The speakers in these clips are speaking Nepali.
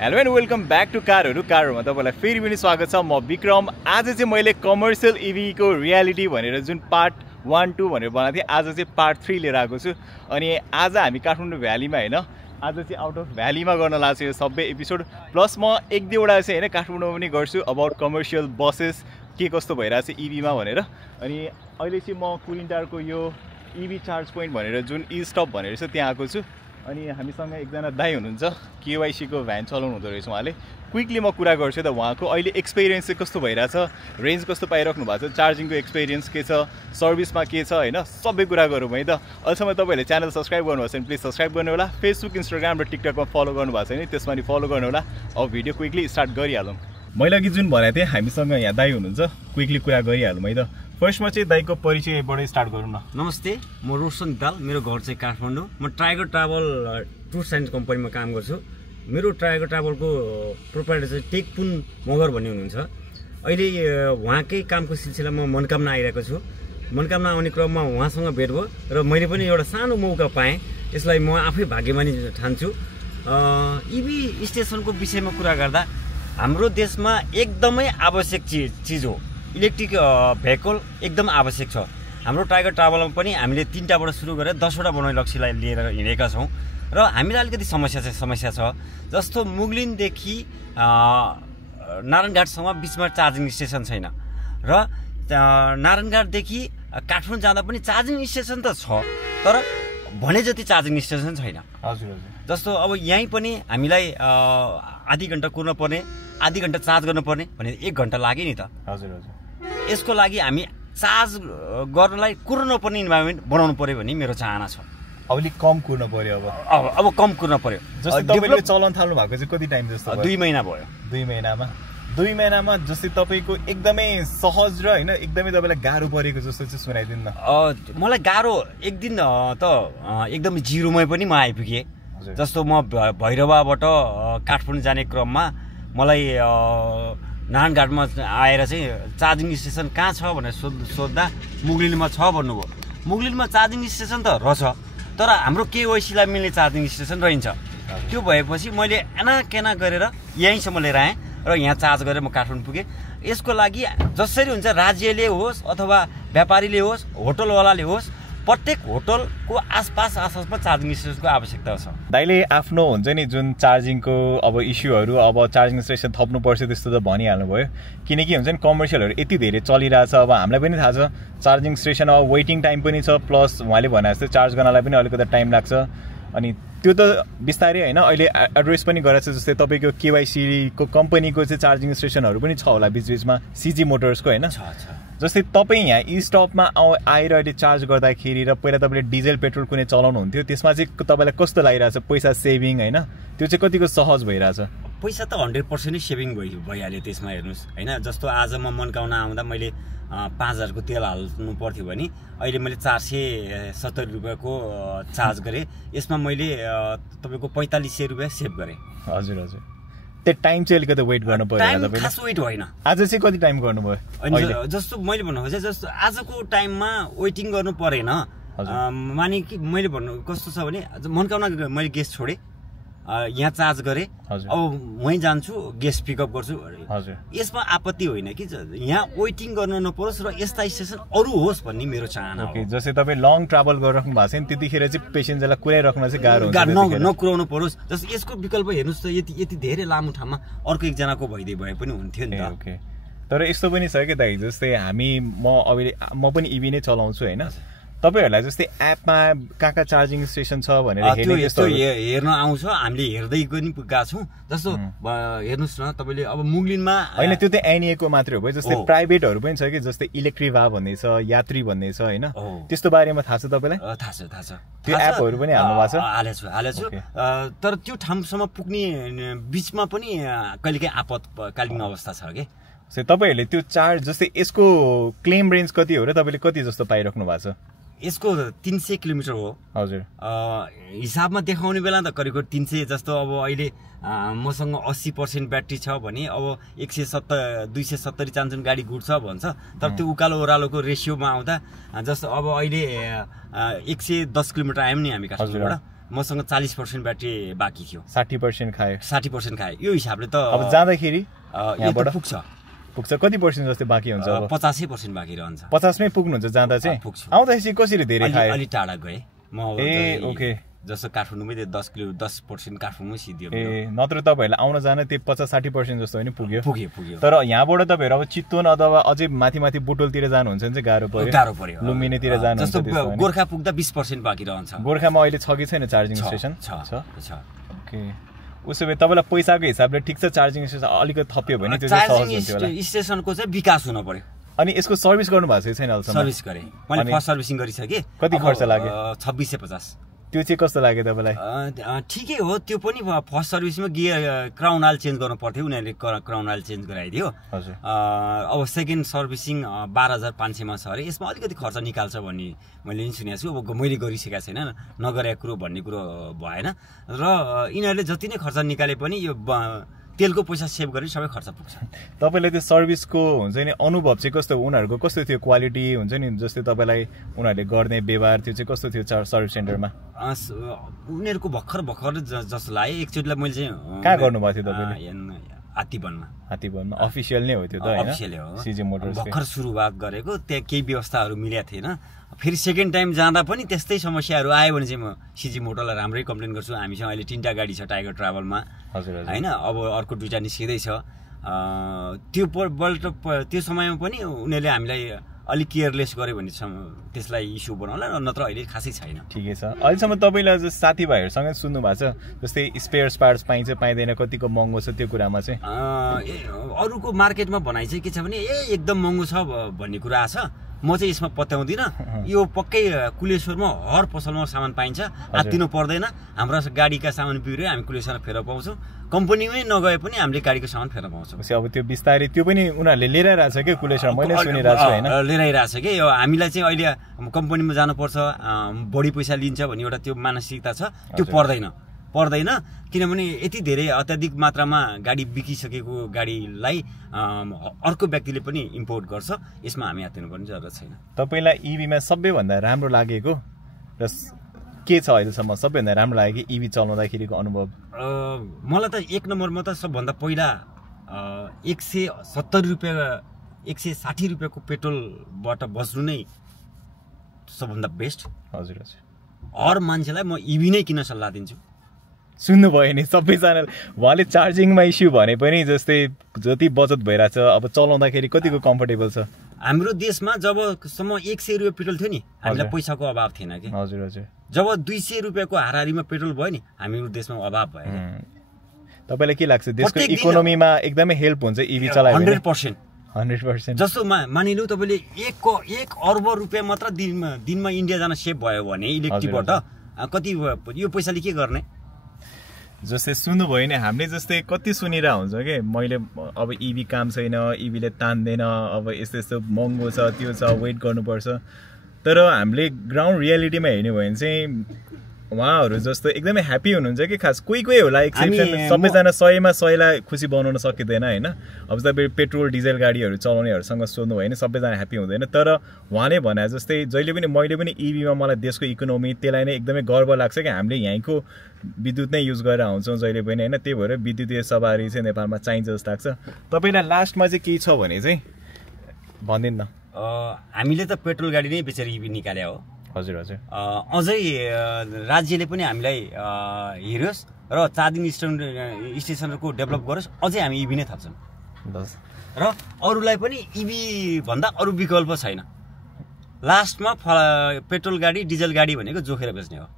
Hello and welcome back to कारमा तपाईलाई फेरि पनि स्वागत छ। म विक्रम। आज चाहिँ मैले कमर्सियल इभीको रियालिटी भनेर जुन पार्ट 1, 2 भनेर बनाएको थिएँ, आज चाहिँ पार्ट 3 लिएर आएको छु। अनि आज हामी काठमाडौँ भ्यालीमा हैन, आज चाहिँ आउट अफ भ्यालीमा गर्न लाग्छ यो सबै एपिसोड। प्लस म एक दुईवटा चाहिँ हैन काठमाडौँमा पनि गर्छु अबाउट कमर्सियल बसेस के कस्तो भइरहेछ इभीमा भनेर। अनि अहिले चाहिँ म कुरिन्टारको यो इभी चार्ज पोइन्ट भनेर जुन ई स्टप भनेर छ त्यहाँ आएको छु। अनि हामीसँग एकजना दाइ हुनुहुन्छ, केवाइसीको भ्यान चलाउनु हुँदो रहेछ उहाँले। क्विकली म कुरा गर्छु त उहाँको अहिले एक्सपिरियन्स चाहिँ कस्तो भइरहेछ, रेन्ज कस्तो पाइराख्नु भएको छ, चार्जिङको एक्सपिरियन्स के छ, सर्भिसमा के छ हैन, सबै कुरा गरौँ है त। अहिलेसम्म तपाईँहरूले च्यानल सब्सक्राइब गर्नुभएको छैन प्लिज सब्सक्राइब गर्नु होला। फेसबुक, इन्स्टाग्राम र टिकटकमा फलो गर्नुभएको छैन त्यसमा नि फलो गर्नु होला। अब भिडियो क्विकली स्टार्ट गरिहालौँ। मैले अघि जुन भनेको थिएँ हामीसँग यहाँ दाइ हुनुहुन्छ, क्विकली कुरा गरिहालौँ है त। फर्स्टमा चाहिँ दाइको परिचयबाट स्टार्ट गरौँ न। नमस्ते, म रोशन दाल, मेरो घर चाहिँ काठमाडौँ। म टाइगर ट्राभल टुर्स एन्ड कम्पनीमा काम गर्छु। मेरो टाइगर ट्राभलको प्रोप्राइटर चाहिँ टेकपुन मगर भन्ने हुनुहुन्छ। अहिले उहाँकै कामको सिलसिलामा मनोकामना आइरहेको छु। मनोकामना आउने क्रममा उहाँसँग भेट भयो र मैले पनि एउटा सानो मौका पाएँ। यसलाई म आफै भाग्यमानी ठान्छु। इभी स्टेसनको विषयमा कुरा गर्दा हाम्रो देशमा एकदमै आवश्यक चिज हो। इलेक्ट्रिक भेहिकल एकदम आवश्यक छ। हाम्रो टाइगर ट्राभलमा पनि हामीले 3टाबाट सुरु गरेर 10वटा बनाउने लक्ष्यलाई लिएर हिँडेका छौँ र हामीलाई अलिकति समस्या छ। जस्तो मुगलिनदेखि नारायणघाटसम्म बिचमा चार्जिङ स्टेसन छैन र नारायणघाटदेखि काठमाडौँ जाँदा पनि चार्जिङ स्टेसन त छ तर भने जति चार्जिङ स्टेसन छैन। हजुर। जस्तो अब यहीँ पनि हामीलाई आधी घन्टा कुर्न पर्ने, आधी घन्टा चार्ज गर्नुपर्ने भने 1 घन्टा लाग्यो नि त। हजुर। यसको लागि हामी चार्ज गर्नलाई कुर्न नपर्ने इन्भाइरोमेन्ट बनाउनु पर्यो भन्ने मेरो चाहना छ। अलिक कम कुर्न पर्यो अब कम कुर्न पर्यो। जस्तै तपाईँले चलाउन थाल्नु भएको चाहिँ कति टाइम जस्तो भयो? 2 महिना भयो। 2 महिनामा जस्तै तपाईँको एकदमै सहज र हैन एकदमै तपाईँलाई गाह्रो परेको जस्तो चाहिँ सुनाइदिनु न। मलाई गाह्रो एक दिन त एकदमै जिरोमै पनि म आइपुगेँ। जस्तो म भैरवाबाट काठमाडौँ जाने क्रममा मलाई नारायणघाटमा आएर चाहिँ चार्जिङ स्टेसन कहाँ छ भनेर सोद्धा मुगलिनमा छ भन्नुभयो। मुगलिनमा चार्जिङ स्टेसन त रहेछ तर हाम्रो केवाइसीलाई मिल्ने चार्जिङ स्टेसन रहन्छ। त्यो भएपछि मैले एनाकेना गरेर यहीँसम्म लिएर आएँ र यहाँ चार्ज गरेर म काठमाडौँ पुगेँ। यसको लागि जसरी हुन्छ राज्यले होस् अथवा व्यापारीले होस् होटलवालाले होस् प्रत्येक होटलको आसपासमा चार्जिङ स्टेसनको आवश्यकता छ। दाइले आफ्नो हुन्छ नि जुन चार्जिङको अब इस्युहरू, अब चार्जिङ स्टेसन थप्नुपर्छ त्यस्तो त भनिहाल्नु भयो। किनकि हुन्छ नि कमर्सियलहरू यति धेरै चलिरहेछ। अब हामीलाई पनि थाहा छ चार्जिङ स्टेसन अब वेटिङ टाइम पनि छ, प्लस उहाँले भने जस्तो चार्ज गर्नलाई पनि अलिकति टाइम लाग्छ। अनि त्यो त बिस्तारै होइन अहिले एड्रेस पनि गरेको छ। जस्तै तपाईँको केवाइसीको कम्पनीको चाहिँ चार्जिङ स्टेसनहरू पनि छ होला बिचबिचमा, सिजी मोटर्सको होइन। जस्तै तपाईँ यहाँ ई स्टपमा आएर अहिले चार्ज गर्दाखेरि र पहिला तपाईँले डिजल पेट्रोल कुनै चलाउनुहुन्थ्यो त्यसमा चाहिँ तपाईँलाई कस्तो लागिरहेछ? पैसा सेभिङ होइन त्यो चाहिँ कतिको सहज भइरहेछ? पैसा त 100% नै सेभिङ भइहाल्यो त्यसमा। हेर्नुहोस् होइन, जस्तो आज म मनकाउन आउँदा मैले 5000को तेल हाल्नु पर्थ्यो भने अहिले मैले 470 रुपियाँको चार्ज गरेँ। यसमा मैले तपाईँको 4500 रुपियाँ सेभ गरेँ। हजुर। त्यो टाइम चाहिँ अलिकति वेट गर्नु पर्यो। खास वेट होइन। आज चाहिँ कति टाइम गर्नुभयो? जस्तो मैले भन्नु खोजेँ जस्तो आजको टाइममा वेटिङ गर्नु परेन। माने कि मैले भन्नु कस्तो छ भने मनकामना मैले गेस्ट छोडेँ, यहाँ चार्ज गरेँ, अब वहीँ जान्छु गेस्ट पिकअप गर्छु। यसमा आपत्ति होइन कि यहाँ वेटिङ गर्नु नपरोस् र यस्ता स्टेसन अरू होस् भन्ने मेरो चाहना हो। जस्तै तपाईँ लङ ट्राभल गरिराख्नु भएको छ नि त्यतिखेर चाहिँ पेसेन्जरलाई कुराइराख्न चाहिँ गाह्रो हुन्छ, नकुराउनु परोस्। जस्तो यसको विकल्प हेर्नुहोस् त यति धेरै लामो ठाउँमा अर्को एकजनाको भइदिए भए पनि हुन्थ्यो नि त। तर यस्तो पनि छ कि दाइ, जस्तै म पनि इभी नै चलाउँछु होइन, तपाईहरुलाई जस्तै एपमा कहाँ चार्जिङ स्टेसन छ भनेर हेर्न आउँछ। हामीले हेर्दै पनि गएको छौँ। जस्तो हेर्नुहोस् न तपाईँले अब मुगलिनमा होइन त्यो त एनएको मात्रै हो भयो। जस्तै प्राइभेटहरू पनि छ कि जस्तै इलेक्ट्रिभा भन्ने छ, यात्री भन्ने छ होइन, त्यस्तो बारेमा थाहा छ तपाईँलाई? थाहा छ। त्यो एपहरू पनि हाल्नु भएको छ? हालेछु। तर त्यो ठाउँसम्म पुग्ने बिचमा पनि कहिलेकाहीँ आपतकालीन अवस्था छ कि तपाईँहरूले त्यो चार्ज जस्तै यसको क्लेम रेन्ज कति हो र तपाईँले कति जस्तो पाइराख्नु भएको छ? यसको 300 किलोमिटर हो। हजुर। हिसाबमा देखाउने बेला त करिब 300 जस्तो। अब अहिले मसँग 80% ब्याट्री छ भने अब 270 चान्चुन गाडी गुड्छ भन्छ। तर त्यो उकालो ओह्रालोको रेसियोमा आउँदा जस्तो अब अहिले 110 किलोमिटर आयौँ नि हामी काठमाडौँबाट, मसँग 40% ब्याट्री बाँकी थियो, 60% खायो, 60% खायो। यो हिसाबले त अब जाँदाखेरि यहाँबाट पुग्छ कति पर्सेन्ट जस्तै बाँकी हुन्छ? 50% बाँकी रहन्छ। 50 मै पुग्नुहुन्छ जाँदा चाहिँ? आउँदाखेरि कसरी धेरै खायो? अलि टाढा गएँ म। ओके, जस्तो काठमाडौँमै 10% काठमाडौँमै सिधियो। नत्र तपाईँहरूलाई आउन जान त्यो 50-60% जस्तो होइन पुग्यो। तर यहाँबाट तपाईँहरू अब चितवन अथवा अझै माथि बुटोलतिर जानुहुन्छ भने चाहिँ गाह्रो पर्यो। लुम्बिनीतिर जानुहुन्छ जस्तो गोर्खा पुग्दा 20% बाँकी रहन्छ। गोर्खामा अहिले छ कि छैन चार्जिङ स्टेसन? छ। ओके, उसो भए तपाईँलाई पैसाको हिसाबले ठिक छ, चार्जिङ स्टेसन अलिकति थप्यो भने त्यो चाहिँ सहज हुन्थ्यो होला। स्टेसनको चाहिँ विकास हुन पर्यो। अनि यसको सर्भिस गर्नु भएको छैन अहिलेसम्म? सर्भिस गरेँ मैले, फर्स्ट सर्भिसिङ गरिसकेँ। कति खर्च लाग्यो? 2650। त्यो चाहिँ कस्तो लाग्यो तपाईँलाई? ठिकै हो, त्यो पनि फर्स्ट सर्भिसमा गियर क्राउन आइल चेन्ज गर्नु पर्थ्यो, उनीहरूले क्राउन आइल चेन्ज गराइदियो। हजुर। अब सेकेन्ड सर्भिसिङ 12,500मा छ अरे, यसमा अलिकति खर्च निकाल्छ भन्ने मैले पनि सुनेको छु। अब मैले गरिसकेको छैन, नगरेको कुरो भन्ने कुरो भएन। र यिनीहरूले जति नै खर्च निकाले पनि यो तेलको पैसा सेभ गरेर सबै खर्च पुग्छ। तपाईँलाई त्यो सर्भिसको हुन्छ नि अनुभव चाहिँ कस्तो, उनीहरूको कस्तो थियो क्वालिटी हुन्छ नि, जस्तै तपाईँलाई उनीहरूले गर्ने व्यवहार त्यो चाहिँ कस्तो थियो सर्भिस सेन्टरमा? उनीहरूको भर्खर जस्तो लाग्यो। एकचोटिलाई मैले चाहिँ कहाँ गर्नुभएको थियो तपाईँले? हात्तीवनमा अफिसियल नै हो त्यो त हैन? अफिसियल हो। सिजी मोटर्स भर्खर सुरुवात गरेको, त्यहाँ केही व्यवस्थाहरू मिलेको थिएन। फेरि सेकेन्ड टाइम जाँदा पनि त्यस्तै समस्याहरू आयो भने चाहिँ म सिजी मोटरलाई राम्रै कम्प्लेन गर्छु। हामीसँग अहिले 3टा गाडी छ टाइगर ट्राभलमा हैन, अब अर्को 2टा निस्किँदैछ। त्यो समयमा पनि उनीहरूले हामीलाई अलिक केयरलेस गर्यो भने त्यसलाई इस्यु बनाउला, नत्र अहिले खासै छैन। ठिकै छ। अहिलेसम्म तपाईँले अझ साथीभाइहरूसँग सुन्नु भएको छ जस्तै स्पेयर्स पार्ट्स पाइन्छ पाइँदैन, कतिको महँगो छ त्यो कुरामा चाहिँ? अरूको मार्केटमा भनाइ चाहिँ के छ भने एकदम महँगो छ भन्ने कुरा छ। म चाहिँ यसमा पत्याउँदिनँ। यो पक्कै कुलेश्वरमा हर पसलमा सामान पाइन्छ, आत्तिनु पर्दैन। हाम्रा गाडीका सामान बिग्रियो हामी कुलेश्वरमा फेर पाउँछौँ, कम्पनीमै नगए पनि हामीले गाडीको सामान फेर पाउँछौँ। अब त्यो बिस्तारै त्यो पनि उनीहरूले लिएर आइरहेछ कि कुलेश्वर, मैले सुनिरहेको छु हैन? लिएर आइरहेछ कि यो हामीलाई चाहिँ अहिले कम्पनीमा जानुपर्छ, बढी पैसा लिन्छ भन्ने एउटा त्यो मानसिकता छ, त्यो पर्दैन। किनभने यति धेरै अत्याधिक मात्रामा गाडी बिकिसकेको गाडीलाई अर्को व्यक्तिले पनि इम्पोर्ट गर्छ, यसमा हामी हात्तिनुपर्ने जरुरत छैन। तपाईँलाई इभीमा सबैभन्दा राम्रो लागेको र के छ अहिलेसम्म सबैभन्दा राम्रो लाग्यो कि इभी चलाउँदाखेरिको अनुभव? मलाई त एक नम्बरमा त सबभन्दा पहिला 170 रुपियाँ 160 रुपियाँको पेट्रोलबाट बच्नु नै सबभन्दा बेस्ट। हजुर। हर मान्छेलाई म इभी नै किन्न सल्लाह दिन्छु। सुन्नुभयो नि सबैजनाले, उहाँले चार्जिङमा इस्यु भने पनि जस्तै जति बचत भइरहेछ अब चलाउँदाखेरि कतिको कम्फर्टेबल छ? हाम्रो देशमा जबसम्म 100 रुपियाँ पेट्रोल थियो नि हामीलाई पैसाको अभाव थिएन कि। हजुर। जब 200 रुपियाँको हाराहारीमा पेट्रोल भयो नि हाम्रो देशमा अभाव भयो। तपाईँलाई के लाग्छ देशको इकोनोमीमा एकदमै हेल्प हुन्छ इभी चलायो भने? 100%। जस्तो मानिलिउँ तपाईँले 1 अर्ब रुपियाँ मात्र दिनमा इन्डिया जान सेभ भयो भने इलेक्ट्रिकबाट कति यो पैसाले के गर्ने? जस्तै सुन्नुभयो नि, हामीले जस्तै कति सुनिरहेको हुन्छ कि मैले अब इभी काम छैन, इभीले तान्दैन, अब यस्तो महँगो छ, त्यो छ, वेट गर्नुपर्छ। तर हामीले ग्राउन्ड रियालिटीमा हेर्ने भयो भने चाहिँ उहाँहरू जस्तो एकदमै ह्याप्पी हुनुहुन्छ कि खास कोही होला एक्सेप्सन, सबैजना 100मा 100लाई खुसी बनाउन सकिँदैन हैन। अब तपाईँ पेट्रोल डिजेल गाडीहरू चलाउनेहरूसँग सोध्नु भयो भने सबैजना ह्याप्पी हुँदैन। तर उहाँले भने जस्तै जहिले पनि मैले पनि इभीमा मलाई देशको इकोनोमी त्यसलाई नै एकदमै गर्व लाग्छ कि हामीले यहीँको विद्युत नै युज गरेर आउँछौँ जहिले पनि हैन। त्यही भएर विद्युतीय सवारी चाहिँ नेपालमा चाहिन्छ जस्तो लाग्छ। तपाईँलाई लास्टमा चाहिँ के छ भने चाहिँ भनिदिनु न। हामीले त पेट्रोल गाडी नै बेचेर इभी निकाले हो। हजुर। अझै राज्यले पनि हामीलाई हेरोस् र चार्जिङ स्टेसनहरूको डेभलप गरोस्, अझै हामी इभी नै थप्छौँ र अरूलाई पनि इभी भन्दा अरू विकल्प छैन। लास्टमा पेट्रोल गाडी डिजेल गाडी भनेको जोखेर बेच्ने हो।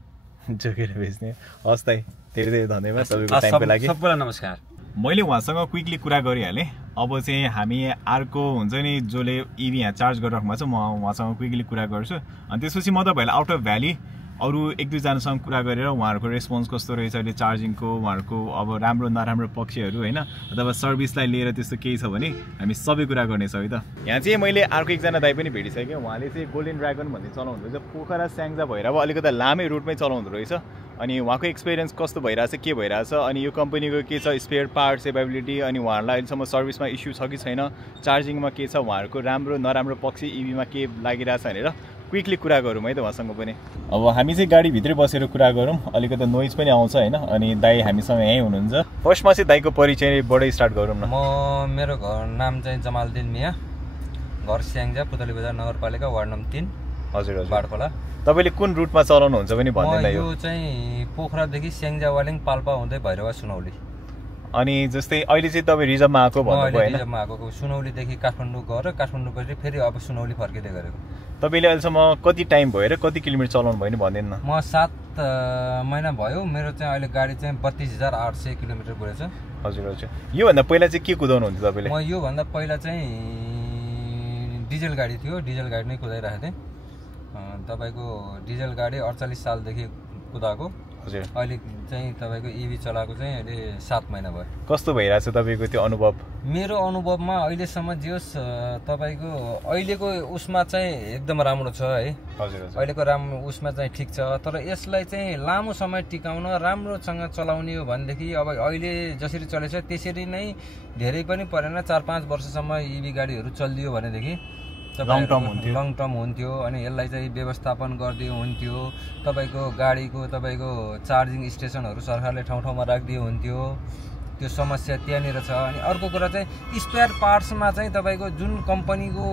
हस् त, धेरै धन्यवाद तपाईँको टाइमको लागि। सबैलाई नमस्कार। मैले उहाँसँग क्विकली कुरा गरिहालेँ। अब चाहिँ हामी अर्को हुन्छ नि जसले इभी यहाँ चार्ज गरिराख्नु भएको छ, म उहाँसँग क्विकली कुरा गर्छु। अनि त्यसपछि म तपाईँहरूलाई आउट अफ भ्याली अरू 1-2जनासँग कुरा गरेर उहाँहरूको रेस्पोन्स कस्तो रहेछ अहिले चार्जिङको, उहाँहरूको अब राम्रो नराम्रो पक्षहरू होइन, अथवा सर्भिसलाई लिएर त्यस्तो केही छ भने हामी सबै कुरा गर्नेछौँ है त। यहाँ चाहिँ मैले अर्को एकजना दाइ पनि भेटिसकेँ। उहाँले चाहिँ गोल्डन ड्रागन भन्ने चलाउनु रहेछ, पोखरा स्याङ्जा भएर अब अलिकति लामै रुटमै चलाउँदो रहेछ। अनि उहाँको एक्सपिरियन्स कस्तो भइरहेछ, के भइरहेछ, अनि यो कम्पनीको के छ स्पेयर पार्ट्स एभाइबिलिटी, अनि उहाँहरूलाई अहिलेसम्म सर्भिसमा इस्यु छ कि छैन, चार्जिङमा के छ, उहाँहरूको राम्रो नराम्रो पक्ष इभीमा के लागिरहेछ भनेर क्विकली कुरा गरौँ है त उहाँसँग पनि। अब हामी चाहिँ गाडीभित्रै बसेर कुरा गरौँ, अलिकति नोइज पनि आउँछ होइन। अनि दाई हामीसँग यहीँ हुनुहुन्छ। फर्स्टमा चाहिँ दाईको परिचयबाटै स्टार्ट गरौँ न। मेरो घर नाम चाहिँ जमालुद्दिन मिया, घर स्याङ्जा, पुतली बजार नगरपालिका, वार्ड नम्बर 3। हजुर हजुर। बाडखोला। तपाईँले कुन रुटमा चलाउनुहुन्छ पनि भन्दैन? यो चाहिँ पोखरादेखि स्याङ्जा वालिङ पाल्पा हुँदै भैरवा सुनौली। अनि जस्तै अहिले चाहिँ तपाईँ रिजर्भमा आएको भन्नुभयो होइन? रिजर्भमा आएको, सुनौलीदेखि काठमाडौँ गएर काठमाडौँपछि फेरि अब सुनौली फर्किँदै गरेको। तपाईँले अहिलेसम्म कति टाइम भयो र कति किलोमिटर चलाउनु भयो नि भन्दैन न? म 7 महिना भयो। मेरो चाहिँ अहिले गाडी चाहिँ 32,800 किलोमिटर गएछ। हजुर हजुर। योभन्दा पहिला चाहिँ के कुदाउनु हुन्थ्यो तपाईँले? म योभन्दा पहिला चाहिँ डिजल गाडी थियो, डिजल गाडी नै कुदाइरहेको थिएँ। तपाईँको डिजल गाडी 48 सालदेखि कुदाएको। हजुर। अहिले चाहिँ तपाईँको इभी चलाएको चाहिँ अहिले 7 महिना भयो। कस्तो भइरहेछ तपाईँको त्यो अनुभव? मेरो अनुभवमा अहिलेसम्म जे होस् तपाईँको अहिलेको उसमा चाहिँ एकदम राम्रो छ है। हजुर। अहिलेको उसमा चाहिँ ठिक छ, तर यसलाई चाहिँ लामो समय टिकाउन राम्रोसँग चलाउने हो भनेदेखि अब अहिले जसरी चलेछ त्यसरी नै धेरै पनि परेन, 4-5 वर्षसम्म इभी गाडीहरू चलिदियो भनेदेखि लङ टर्म हुन्थ्यो। अनि यसलाई चाहिँ व्यवस्थापन गरिदियो हुन्थ्यो। तपाईँको गाडीको तपाईँको चार्जिङ स्टेसनहरू सरकारले ठाउँ ठाउँमा राखिदियो हुन्थ्यो। त्यो समस्या त्यहाँनिर छ। अनि अर्को कुरा चाहिँ स्पेयर पार्ट्समा चाहिँ तपाईँको जुन कम्पनीको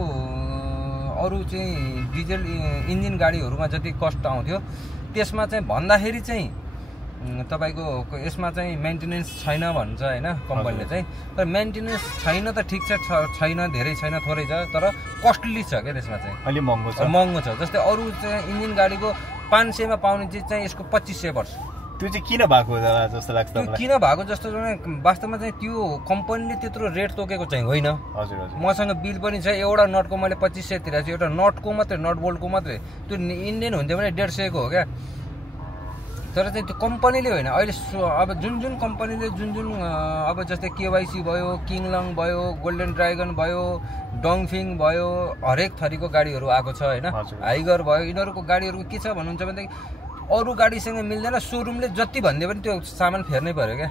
अरू चाहिँ डिजल इन्जिन गाडीहरूमा जति कस्ट आउँथ्यो त्यसमा चाहिँ भन्दाखेरि चाहिँ तपाईँको यसमा चाहिँ मेन्टेनेन्स छैन भन्छ होइन कम्पनीले चाहिँ। तर मेन्टेनेन्स छैन त ठिक छ, छैन धेरै छैन, थोरै छ, तर कस्टली छ क्या त्यसमा चाहिँ, अलि महँगो छ। जस्तै अरू चाहिँ इन्जिन गाडीको 500 मा पाउने चिज चाहिँ यसको 2500 पर्छ। त्यो चाहिँ किन भएको जस्तो लाग्छ? त्यो किन भएको जस्तो वास्तवमा चाहिँ त्यो कम्पनीले त्यत्रो रेट तोकेको चाहिँ होइन। हजुर हजुर। मसँग बिल पनि छ, एउटा नटको मैले 2500 तिरेको छु, एउटा नटको मात्रै, नट बोल्टको मात्रै। त्यो इन्डियन हुन्थ्यो भने 150 को हो क्या। तर चाहिँ त्यो कम्पनीले होइन। अहिले अब जुन कम्पनीले जुन अब जस्तै केवाइसी भयो, किङलङ भयो, गोल्डन ड्राइगन भयो, डङफिङ भयो, हरेक थरीको गाडीहरू आएको छ होइन। हाइगर भयो, यिनीहरूको गाडीहरूको के छ भन्नुहुन्छ भनेदेखि अरू गाडीसँग मिल्दैन। सोरुमले जति भन्दै पनि त्यो सामान फेर्नै पर्यो क्या।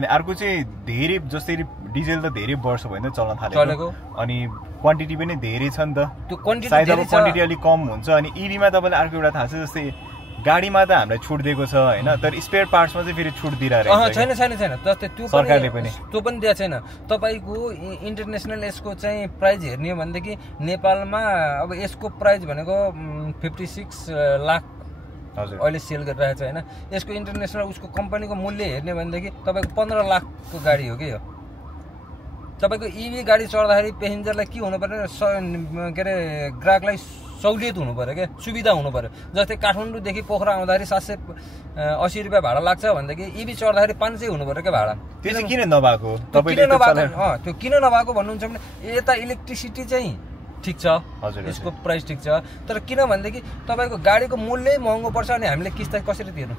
अनि अर्को चाहिँ धेरै जस्तै डिजेल त धेरै वर्ष भयो नि चल्न थालेको, अनि क्वान्टिटी पनि धेरै छ नि त। त्यो क्वान्टिटी अलिक कम हुन्छ। अनि इभीमा तपाईँलाई अर्को एउटा थाहा छ, जस्तै गाडीमा त हामीलाई छुट दिएको छ होइन, तर स्पेयर पार्ट्समा चाहिँ फेरि छुट दिइरहेको छैन। जस्तै त्यो सरकारले पनि त्यो पनि दिएको छैन। तपाईँको इन्टरनेसनल यसको चाहिँ प्राइस हेर्ने हो भनेदेखि नेपालमा अब यसको प्राइस भनेको 56 लाख अहिले सेल गरिरहेको छ होइन। यसको इन्टरनेसनल उसको कम्पनीको मूल्य हेर्ने भनेदेखि तपाईँको 15 लाखको गाडी हो कि यो। तपाईँको इभी गाडी चढ्दाखेरि पेसेन्जरलाई के हुनु पर्यो, के अरे ग्राहकलाई सहुलियत हुनु पऱ्यो क्या, सुविधा हुनु पऱ्यो। जस्तै काठमाडौँदेखि पोखरा आउँदाखेरि 780 रुपियाँ भाडा लाग्छ भनेदेखि इभी चढ्दाखेरि 500 हुनु पऱ्यो क्या भाडा। त्यो चाहिँ किन नभएको? त्यो किन नभएको भन्नुहुन्छ भने यता इलेक्ट्रिसिटी चाहिँ ठिक छ, यसको प्राइस ठिक छ, तर किन भनेदेखि तपाईँको गाडीको मूल्य महँगो पर्छ। अनि हामीले किस्ता कसरी तिर्नु?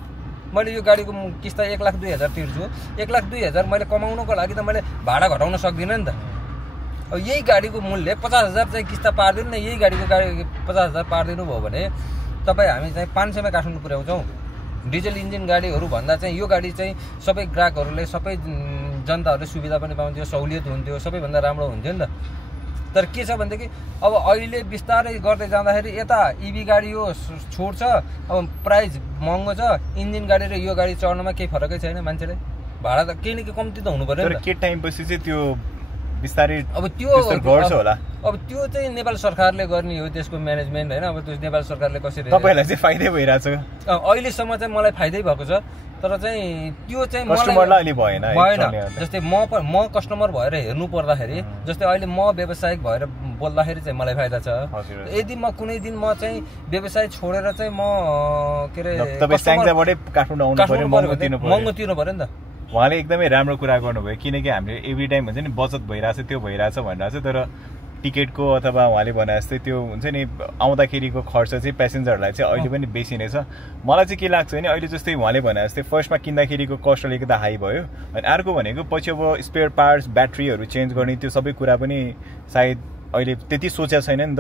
मैले यो गाडीको किस्ता 1,02,000 तिर्छु। 1,02,000 मैले कमाउनको लागि त मैले भाडा घटाउन सक्दिनँ नि त। अब यही गाडीको मूल्य 50,000 चाहिँ किस्ता पारिदिनु न, यही गाडीको 50,000 पारिदिनु भयो भने हामी चाहिँ 500 मा काठमाडौँ पुर्याउँछौँ। डिजल इन्जिन गाडीहरू भन्दा चाहिँ यो गाडी चाहिँ सबै ग्राहकहरूले, सबै जनताहरूले सुविधा पनि पाउँथ्यो, सहुलियत हुन्थ्यो, सबैभन्दा राम्रो हुन्थ्यो नि त। तर के छ भनेदेखि अब अहिले बिस्तारै गर्दै जाँदाखेरि यता इभी गाडी हो छोड छ, अब प्राइस महँगो छ, इन्जिन गाडी र यो गाडी चढ्नमा केही फरकै छैन। मान्छेले भाडा त केही न केही कम्ती त हुनु पर्यो नि त। के टाइम पछि चाहिँ त्यो बिस्तारै अब त्यो गर्छ होला। अब त्यो चाहिँ नेपाल सरकारले गर्ने हो, त्यसको म्यानेजमेन्ट होइन। अब त्यो नेपाल सरकारले कसरी, तपाईँलाई चाहिँ फाइदै भइरहेछ? अहिलेसम्म चाहिँ मलाई फाइदै भएको छ, तर चाहिँ त्यो चाहिँ कस्टमरलाई अलि भएन। जस्तै म कस्टमर भएर हेर्नु पर्दाखेरि, जस्तै अहिले म व्यवसायिक भएर बोल्दाखेरि चाहिँ मलाई फाइदा छ। यदि म कुनै दिन म चाहिँ व्यवसाय छोडेर चाहिँ म के अरे महँगो तिर्नु पर्यो नि त। उहाँले एकदमै राम्रो कुरा गर्नुभयो, किनकि हामीले एभ्री टाइम हुन्छ नि बचत भइरहेछ, त्यो भइरहेछ भनिरहेछ, तर टिकटको अथवा उहाँले भने जस्तै त्यो हुन्छ नि आउँदाखेरिको खर्च चाहिँ प्यासेन्जरलाई चाहिँ अहिले पनि बेसी नै छ। मलाई चाहिँ के लाग्छ भने अहिले जस्तै उहाँले भने जस्तै फर्स्टमा किन्दाखेरिको कस्ट अलिकति हाई भयो, अनि अर्को भनेको पछि अब स्पेयर पार्ट्स, ब्याट्रीहरू चेन्ज गर्ने त्यो सबै कुरा पनि सायद अहिले त्यति सोचेको छैन नि त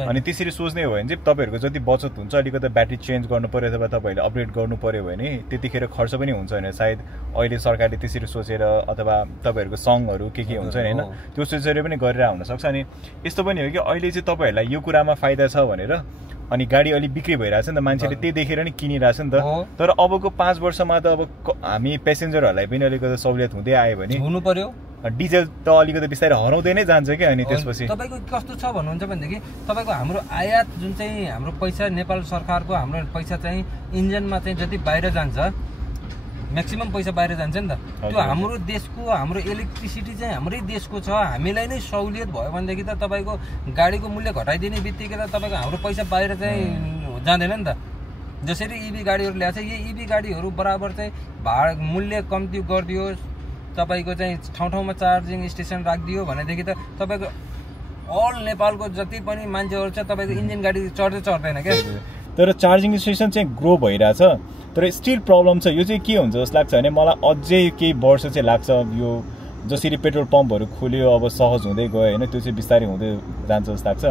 अनि त्यसरी सोच्ने हो भने चाहिँ तपाईँहरूको जति बचत हुन्छ अलिकति ब्याट्री चेन्ज गर्नु पर्यो अथवा तपाईँहरूले अपग्रेड गर्नु पर्यो भने त्यतिखेर खर्च पनि हुन्छ भने सायद अहिले सरकारले त्यसरी सोचेर अथवा तपाईँहरूको सङ्घहरू के हुन्छ नि होइन त्यो सोचेर पनि गरेर हुनसक्छ अनि यस्तो पनि हो कि अहिले चाहिँ तपाईँहरूलाई यो कुरामा फाइदा छ भनेर अनि गाडी अलिक बिक्री भइरहेछ नि त मान्छेले त्यही देखेर नि किनिरहेछ नि त तर अबको 5 वर्षमा त अब हामी पेसेन्जरहरूलाई पनि अलिकति सहुलियत हुँदै आयो भने हुनु पर्यो डिजेल त अलिकति बिस्तारै हराउँदै नै जान्छ क्या अनि त्यसपछि तपाईँको कस्तो छ भन्नुहुन्छ भनेदेखि तपाईँको हाम्रो आयात जुन चाहिँ हाम्रो पैसा नेपाल सरकारको हाम्रो पैसा चाहिँ इन्जिनमा चाहिँ जति बाहिर जान्छ म्याक्सिमम पैसा बाहिर जान्छ नि त त्यो हाम्रो देशको हाम्रो इलेक्ट्रिसिटी चाहिँ हाम्रै देशको छ हामीलाई नै सहुलियत भयो भनेदेखि त तपाईँको गाडीको मूल्य घटाइदिने बित्तिकै त तपाईँको हाम्रो पैसा बाहिर चाहिँ जाँदैन नि त जसरी इभी गाडीहरू ल्याएको छ यही इभी गाडीहरू बराबर चाहिँ भाडा मूल्य कम्ती गरिदियोस् तपाईँको चाहिँ ठाउँ चार्जिङ स्टेसन राखिदियो भनेदेखि त तपाईँको अल नेपालको जति पनि मान्छेहरू छ तपाईँको इन्जिन गाडी चढ्दैन क्या तर चार्जिङ स्टेसन चाहिँ ग्रो भइरहेछ तर स्टिल प्रब्लम छ यो चाहिँ के हुन्छ जस्तो लाग्छ भने मलाई अझै केही वर्ष चाहिँ लाग्छ यो जसरी पेट्रोल पम्पहरू खोल्यो अब सहज हुँदै गयो होइन त्यो चाहिँ बिस्तारै हुँदै जान्छ जस्तो लाग्छ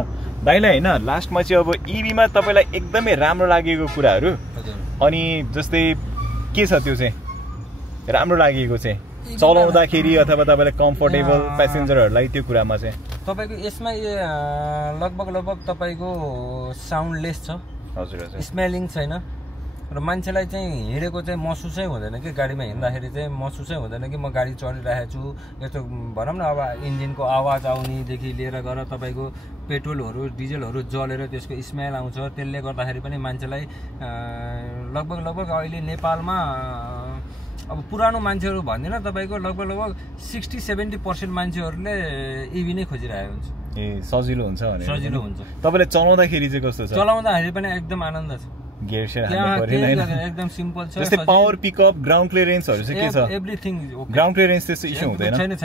दाइलाई होइन लास्टमा चाहिँ अब इभीमा तपाईँलाई एकदमै राम्रो लागेको कुराहरू अनि जस्तै के छ त्यो चाहिँ राम्रो लागेको चाहिँ चलाउँदाखेरि अथवा तपाईँलाई कम्फोर्टेबल प्यासेन्जरहरूलाई त्यो कुरामा चाहिँ तपाईँको यसमा लगभग तपाईँको साउन्डलेस छ हजुर हजुर स्मेलिङ छैन र मान्छेलाई चाहिँ हिँडेको चाहिँ महसुसै हुँदैन कि गाडीमा हिँड्दाखेरि चाहिँ महसुसै हुँदैन कि म गाडी चढिरहेको छु यस्तो भनौँ न अब इन्जिनको आवाज आउनेदेखि लिएर गएर तपाईँको पेट्रोलहरू डिजलहरू जलेर त्यसको स्मेल आउँछ त्यसले गर्दाखेरि पनि मान्छेलाई लगभग अहिले नेपालमा अब पुरानो मान्छेहरू भन्दैन तपाईँको लगभग 60-70% मान्छेहरूले इभी नै खोजिरहेको हुन्छ ए सजिलो हुन्छ भने सजिलो हुन्छ तपाईँले चलाउँदाखेरि चाहिँ कस्तो छ चलाउँदाखेरि पनि एकदम आनन्द छ एकदम सिम्पल छ जस्तै पावर पिकअप ग्राउन्ड क्लियरेन्सहरू चाहिँ के छ एभ्रिथिङ ग्राउन्ड क्लियरेन्स त्यस्तो इस्यु हुँदैन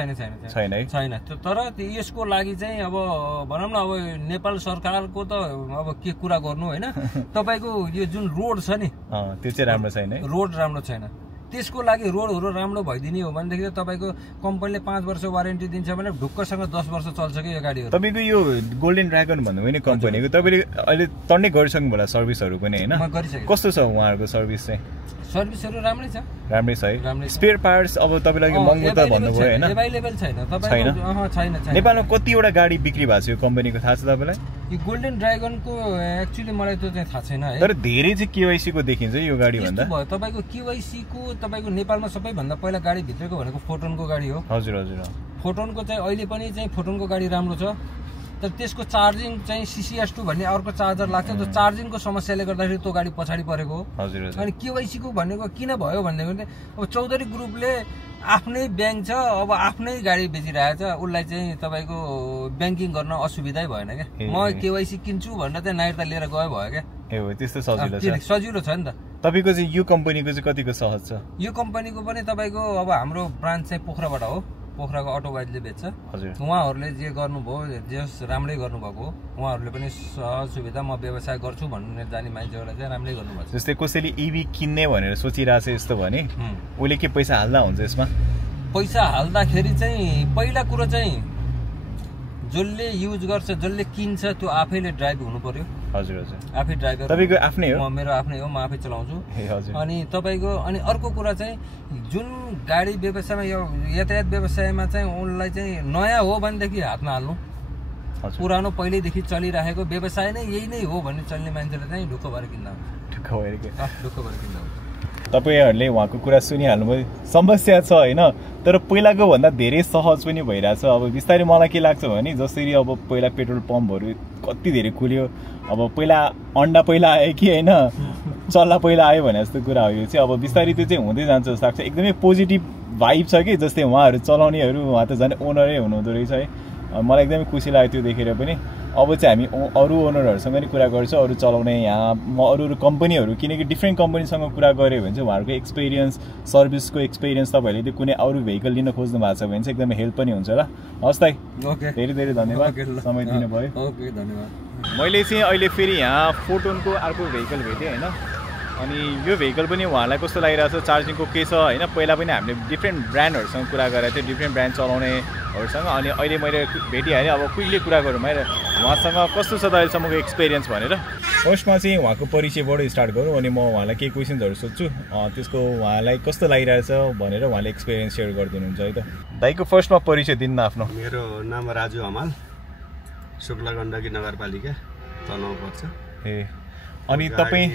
छैन है छैन तर यसको लागि चाहिँ अब भनौँ न अब नेपाल सरकारको त अब के कुरा गर्नु होइन तपाईँको यो जुन रोड छ नि त्यो चाहिँ राम्रो छैन रोड राम्रो छैन त्यसको लागि रोडहरू राम्रो भइदिने हो भनेदेखि तपाईँको कम्पनीले 5 वर्ष वारेन्टी दिन्छ भने ढुक्कसँग 10 वर्ष चल्छ कि यो गाडीहरू तपाईँको यो गोल्डन ड्रागन भन्नुभयो नि कम्पनीको तपाईँले अहिले टन्नै गरिसक्नु होला सर्भिसहरू पनि होइन कस्तो छ उहाँहरूको सर्भिस चाहिँ सर्भिसहरू राम्रै छ है स्पेयर पार्ट्स अब तपाईँलाई महँगो त भन्नुभयो होइन एभाइलेबल छैन नेपालमा कतिवटा गाडी बिक्री भएको छ यो कम्पनीको थाहा छ तपाईँलाई यो गोल्डन ड्रागनको एक्चुअली मलाई त्यो चाहिँ थाहा छैन है तर धेरै चाहिँ केवाइसी को देखिन्छ यो गाडी भन्दा तपाईँको केवाइसी को तपाईँको नेपालमा सबैभन्दा पहिला गाडी भित्रको भनेको फोटोनको गाडी हो हजुर हजुर फोटोनको चाहिँ अहिले पनि चाहिँ फोटोनको गाडी राम्रो छ तर त्यसको चार्जिङ चाहिँ CCS2 भन्ने अर्को चार्जर लाग्छ त्यो चार्जिङको समस्याले गर्दाखेरि त्यो गाडी पछाडि परेको हो अनि केवाइसी को भनेको किन भयो भनेदेखि अब चौधरी ग्रुपले आफ्नै ब्याङ्क छ अब आफ्नै गाडी बेचिरहेको छ उसलाई चाहिँ तपाईँको ब्याङ्किङ गर्न असुविधै भएन क्या म केवाइसी किन्छु भनेर चाहिँ नाइट त लिएर गयो भयो क्या ए हो त्यस्तो सजिलो छ नि त तपाईँको चाहिँ यो कम्पनीको चाहिँ कतिको सहज छ यो कम्पनीको पनि तपाईँको अब हाम्रो ब्रान्च चाहिँ पोखराबाट हो पोखराको अटोबाइजले बेच्छ उहाँहरूले जे गर्नुभयो जस राम्रै गर्नुभएको हो उहाँहरूले पनि सहज सुविधा म व्यवसाय गर्छु भन्ने जाने मान्छेहरूलाई चाहिँ राम्रै गर्नुभएको छ जस्तै कसैले इभी किन्ने भनेर सोचिरहेछ यस्तो भने उसले के पैसा हाल्दा हुन्छ यसमा पैसा हाल्दाखेरि चाहिँ पहिला कुरो चाहिँ जसले युज गर्छ जसले किन्छ त्यो आफैले ड्राइभ हुनु पर्यो हजुर हजुर आफै ड्राइभर तपाईँको आफ्नै हो मेरो आफ्नै हो म आफै चलाउँछु अनि तपाईँको अनि अर्को कुरा चाहिँ जुन गाडी व्यवसायमा यो यातायात व्यवसायमा चाहिँ उनलाई चाहिँ नयाँ हो भनेदेखि हातमा हाल्नु पुरानो पहिल्यैदेखि चलिरहेको व्यवसाय नै यही नै हो भन्ने चल्ने मान्छेले चाहिँ ढुक्क भएर किन्दा हुन्छ तपाईँहरूले उहाँको कुरा सुनिहाल्नुभयो समस्या छ होइन तर पहिलाको भन्दा धेरै सहज पनि भइरहेछ अब बिस्तारै मलाई के लाग्छ भने जसरी अब पहिला पेट्रोल पम्पहरू कति धेरै खुल्यो अब पहिला अन्डा पहिला आयो कि होइन चल्ला पहिला आयो भने जस्तो कुरा हो यो चाहिँ अब बिस्तारै त्यो चाहिँ हुँदै जान्छ जस्तो लाग्छ एकदमै पोजिटिभ भाइब छ कि जस्तै उहाँहरू चलाउनेहरू उहाँ त झन् ओनरै हुनुहुँदो रहेछ है मलाई एकदमै खुसी लाग्यो त्यो देखेर पनि अब चाहिँ हामी अरू ओनरहरूसँग पनि कुरा गर्छौँ अरू चलाउने यहाँ अरू कम्पनीहरू किनकि डिफ्रेन्ट कम्पनीसँग कुरा गऱ्यो भने चाहिँ उहाँहरूको एक्सपिरियन्स सर्भिसको एक्सपिरियन्स तपाईँहरूले त्यो कुनै अरू भेहिकल लिन खोज्नु भएको छ भने चाहिँ एकदमै हेल्प पनि हुन्छ ल हस् त धेरै धेरै धन्यवाद समय दिनुभयो धन्यवाद मैले चाहिँ अहिले फेरि यहाँ फोटोनको अर्को भेहिकल भेटेँ होइन अनि यो भेहिकल पनि उहाँलाई कस्तो लागिरहेको छ चार्जिङको के छ होइन पहिला पनि हामीले डिफ्रेन्ट ब्रान्डहरूसँग कुरा गरेको थियो डिफ्रेन्ट ब्रान्ड चलाउने हरूसँग अनि अहिले मैले भेटिहालेँ अब क्विकली कुरा गरौँ है उहाँसँग कस्तो छ त अहिलेसम्मको एक्सपिरियन्स भनेर फर्स्टमा चाहिँ उहाँको परिचयबाट स्टार्ट गरौँ अनि म उहाँलाई केही क्वेसन्सहरू सोध्छु त्यसको उहाँलाई कस्तो लागिरहेछ भनेर उहाँले एक्सपिरियन्स सेयर गरिदिनुहुन्छ है त दाइको फर्स्टमा परिचय दिनु न आफ्नो मेरो नाम राजु हमाल शुक्ला गण्डकी नगरपालिका तनहुँ पर्छ ए अनि तपाईँ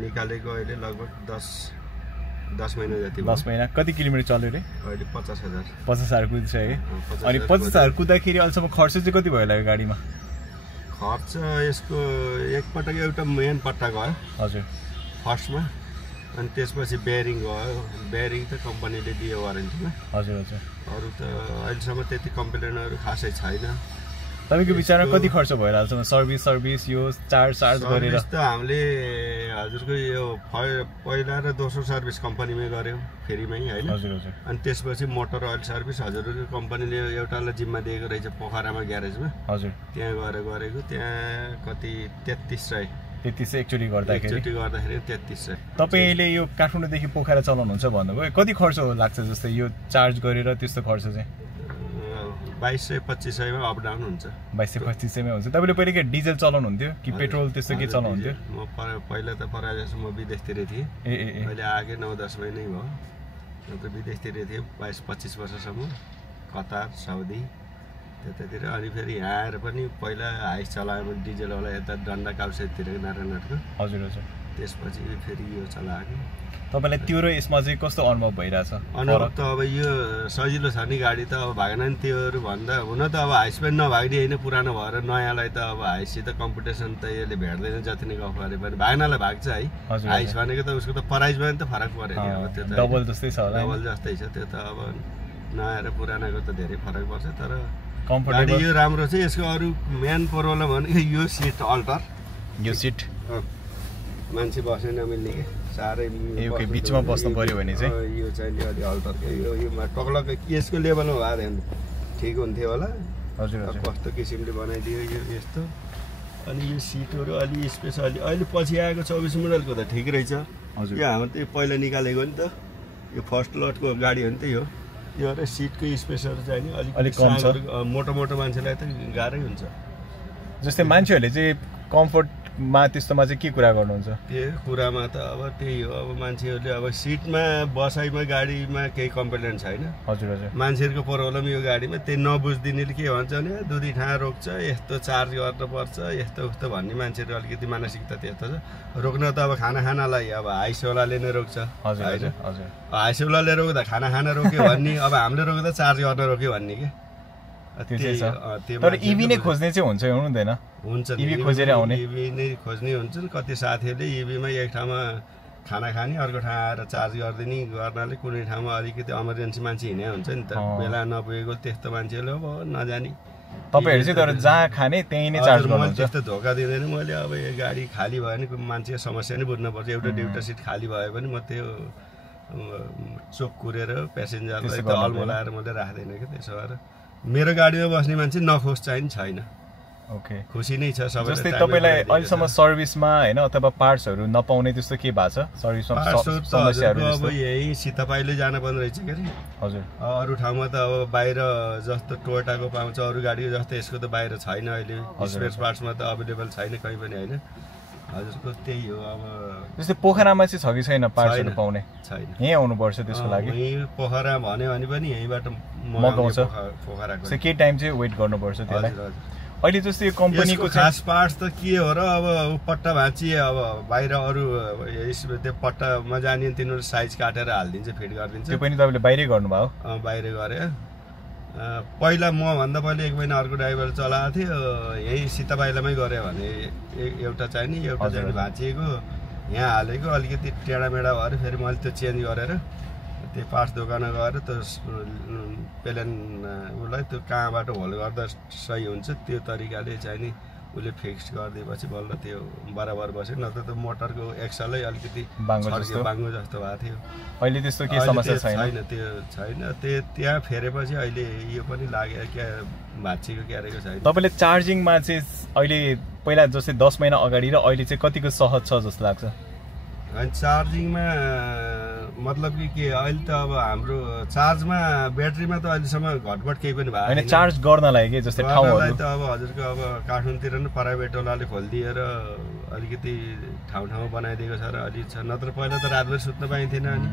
निकालेको अहिले लगभग 10 महिना जति 10 महिना कति किलोमिटर चल्यो रे अहिले 50,000 कुद्छ है अनि 50,000 कुद्दाखेरि अहिलेसम्म खर्च चाहिँ कति भयो लाग्यो गाडीमा खर्च यसको एकपटक एउटा मेन पट्टा गयो हजुर फर्स्टमा अनि त्यसपछि बेयरिङ गयो बेयरिङ त कम्पनीले दियो वारेन्टीमा हजुर हजुर अरू त अहिलेसम्म त्यति कम्प्लेनहरू खासै छैन तपाईँको विचारमा कति खर्च भएर अहिलेसम्म सर्भिस यो चार्ज गरेर त हामीले हजुरको यो पहिला र दोस्रो सर्भिस कम्पनीमै गऱ्यौँ फ्रीमै होइन हजुर हजुर अनि त्यसपछि मोटर अयल सर्भिस हजुरको कम्पनीले एउटालाई जिम्मा दिएको रहेछ पोखरामा ग्यारेजमा हजुर त्यहाँ गएर गरेको त्यहाँ कति 33 एक्चुअली गर्दाखेरि 33 तपाईँले यो काठमाडौँदेखि पोखरा चलाउनुहुन्छ भन्नुभयो कति खर्च लाग्छ जस्तै यो चार्ज गरेर त्यस्तो खर्च चाहिँ 2200-2500 मा अप डाउन हुन्छ 2200-2500 मा हुन्छ तपाईले पहिले के डिजल चलाउनुहुन्थ्यो कि पेट्रोल त्यस्तो के चलाउनुहुन्थ्यो म पहिला त पराजसो म विदेशतिर थिएँ अहिले आगे 9-10 महिनै भयो म त विदेशतिर थिएँ 22-25 वर्षसम्म कतार साउदी त्यतातिर अनि फेरि यहाँ आएर पनि पहिला हाइस चलायो भने डिजलवाला यता डन्डा कालसेतिर नारायणहरुको हजुर हजुर त्यसपछि फेरि यो चलाएको तपाईलाई त्यो र यसमा चाहिँ कस्तो अनुभव भइराछ अनुभव त अब यो सजिलो छ नि गाडी त अब भागेन नि त्योहरू भन्दा हुन त अब हाइस पनि नभाग्ने होइन पुरानो भएर नयाँलाई त अब हाइससित कम्पिटिसन त यसले भेट्दैन जति नै गफ गरे पनि भागेनलाई भाग्छ है हाइस भनेको त उसको त प्राइसमा नि त फरक पऱ्यो नि अब त्यो त डबल जस्तै छ होला डबल जस्तै छ त्यो त अब नयाँ र पुरानाको त धेरै फरक पर्छ तर कम्फर्टेबल गाडी यो राम्रो छ यसको अरू मेन प्रब्लम भनेको यो सिट अल्टर यो सिट मान्छे बस्न नमिल्ने के साह्रै यो बिचमा बस्नु पर्यो भने चाहिँ यो चाहिँ अलि अल्टर यो टक्लक यसको लेभलमा भएर ठिक हुन्थ्यो होला हजुर कस्तो किसिमले बनाइदियो यो यस्तो अनि यो सिटहरू अलि स्पेस अहिले पछि आएको 24 मोडलको त ठिक रहेछ हजुर यो हाम्रो त्यो पहिला निकालेको नि त यो फर्स्ट लटको गाडी हो नि त यो र सिटको स्पेसहरू चाहिँ नि अलिक कम छ मोटो मान्छेलाई त गाह्रै हुन्छ जस्तै मान्छेहरूले चाहिँ कम्फर्टमा त्यस्तोमा चाहिँ के कुरा गर्नुहुन्छ त्यो कुरामा त अब त्यही हो अब मान्छेहरूले अब सिटमा बसाइमा गाडीमा केही कम्प्लेन छैन हजुर हजुर मान्छेहरूको प्रब्लम यो गाडीमा त्यही नबुझ्दिनेले के भन्छ भने दुधी ठाँ रोक्छ यस्तो चार्ज गर्नुपर्छ यस्तो उस्तो भन्ने मान्छेहरू अलिकति मानसिकता त्यस्तो छ रोक्न त अब खानालाई अब हाइसवालाले नै रोक्छ हजुर हजुर हजुर हाइसवालाले रोक्दा खाना रोक्यो भन्ने अब हामीले रोक्दा चार्ज गर्न रोक्यो भन्ने के तर इभी नै खोज्ने चाहिँ हुन्छ हुँदैन हुन्छ इभी खोजेर आउने इभी नै खोज्ने हुन्छन् कति साथीहरूले इभीमा एक ठाउँमा खाना खाने अर्को ठाउँ आएर चार्ज गरिदिने गर्नाले कुनै ठाउँमा अलिकति इमर्जेन्सी मान्छे हिँडे हुन्छ नि त बेला नपुगेको त्यस्तो मान्छेहरूले अब नजाने तपाईहरु चाहिँ तर जहाँ खाने त्यही नै चार्ज गर्नुहुन्छ त्यस्तो धोका दिँदैन मैले अब यो गाडी खाली भयो भने मान्छेको समस्या नै बुझ्नुपर्छ एउटा सिट खाली भयो भने म त्यो चोक कुरेर प्यासेन्जरलाई त अल्मलाएर मैले राख्दैन कि त्यसो भएर मेरो गाडीमा बस्ने मान्छे नखुस चाहिँ छैन ओके खुसी नै छ सबै जस्तै तपाईलाई अहिलेसम्म सर्भिसमा हैन अथवा पार्ट्सहरु नपाउने त्यस्तो के भएको छ सर्भिसमा समस्याहरु अब यही सितापाईले जान पर्ने रहेछ के हजुर अरु ठाउँमा त अब बाहिर जस्तो टोयोटाको पाउँछ अरु गाडीको जस्तो यसको त बाहिर छैन अहिले स्पेयर पार्ट्समा त अवेलेबल छैन कहीँ पनि हैन हजुरको त्यही हो अब जस्तै पोखरामा चाहिँ छ कि छैन पार्ट्सहरु पाउने छैन यही आउनु पर्छ त्यसको लागि यही पोखरा भन्यो भने पनि यहीबाट मगाउँछ पोखराको के टाइम चाहिँ वेट गर्नुपर्छ त्यसलाई अहिले जस्तै यो कम्पनीको खास पार्ट्स त के हो र अब पट्टा भाँचिए अब बाहिर अरू त्यो पट्टामा जाने तिनीहरू साइज काटेर हालिदिन्छ फिट गरिदिन्छ त्यो पनि तपाईँले बाहिरै गर्नुभयो बाहिर गरे पहिला म भन्दा पहिले एक महिना अर्को ड्राइभर चलाएको थियो यही सीताबाइलामै गऱ्यो भने एउटा चाहिँ नि एउटा चाहिँ भाँचिएको यहाँ हालेको अलिकति टेढामेढा भएर फेरि मैले त्यो चेन्ज गरेर त्यो पार्ट्स दोकानमा गएर त्यो पेलेन उसलाई त्यो कहाँबाट होल गर्दा सही हुन्छ त्यो तरिकाले चाहिँ नि उसले फिक्स गरिदिएपछि बल्ल त्यो बराबर बस्यो नत्र त मोटरको एक्सलै अलिकति बाङ्गो जस्तो भएको थियो अहिले त्यस्तो के समस्या छैन त्यो छैन त्यहाँ फेरेपछि अहिले यो पनि लाग्यो क्या भाँचिएको क्यारेको छैन तपाईँले चार्जिङमा चाहिँ अहिले पहिला जस्तै 10 महिना अगाडि र अहिले चाहिँ कतिको सहज छ जस्तो लाग्छ अनि चार्जिङमा मतलब कि के अहिले त अब हाम्रो चार्जमा ब्याट्रीमा त अहिलेसम्म घटबड केही पनि भएको हैन चार्ज गर्नलाई के जस्तै ठाउँहरु त अब हजुरको अब काठमाडौँतिर नि प्राइभेट वालाले खोलिदिएर अलिकति ठाउँ बनाइदिएको छ र अलि छ नत्र पहिला त रातभरि सुत्न पाइन्थेन अनि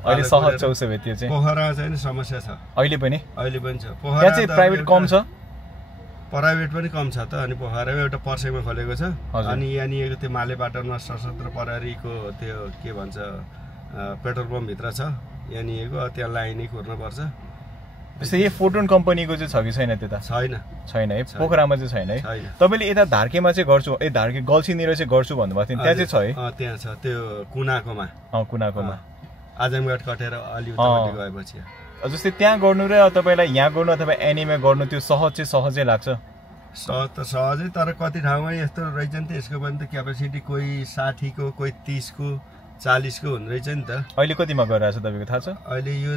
अहिले सहज छ उसो भए त्यो चाहिँ पोखरा चाहिँ समस्या छ अहिले पनि छ पोखरा चाहिँ प्राइभेट कम छ प्राइभेट पनि कम छ त अनि पोखरामा एउटा पर्सेमा खोलेको छ अनि यहाँनिर त्यो मालेपाटनमा सशस्त्र प्रहरीको त्यो के भन्छ पेट्रोल पम्प भित्र छ यहाँनिरको त्यहाँ लाइनै कुर्नुपर्छ जस्तै यो फोटोन कम्पनीको चाहिँ छ कि छैन त्यता छैन है पोखरामा चाहिँ छैन है तपाईले यता धार्केमा चाहिँ गर्छु धार्के गल्सीनिर चाहिँ गर्छु भन्नुभएको थियो त्यहाँ चाहिँ छ है त्यहाँ छ त्यो कुनाकोमा कुनाकोमा आजमगढ कटेर अलि उतापट्टि गएपछि जस्तै त्यहाँ गर्नु र तपाईलाई यहाँ गर्नु अथवा एनीमा गर्नु त्यो सहजै लाग्छ सहज त सहजै तर कति ठाउँमा यस्तो रहेछ नि त यसको पनि त क्यापेसिटी कोही 60 को कोही 30 को 40 को हुने रहेछ नि त अहिले कतिमा गरिरहेछ तपाईको थाहा छ अहिले यो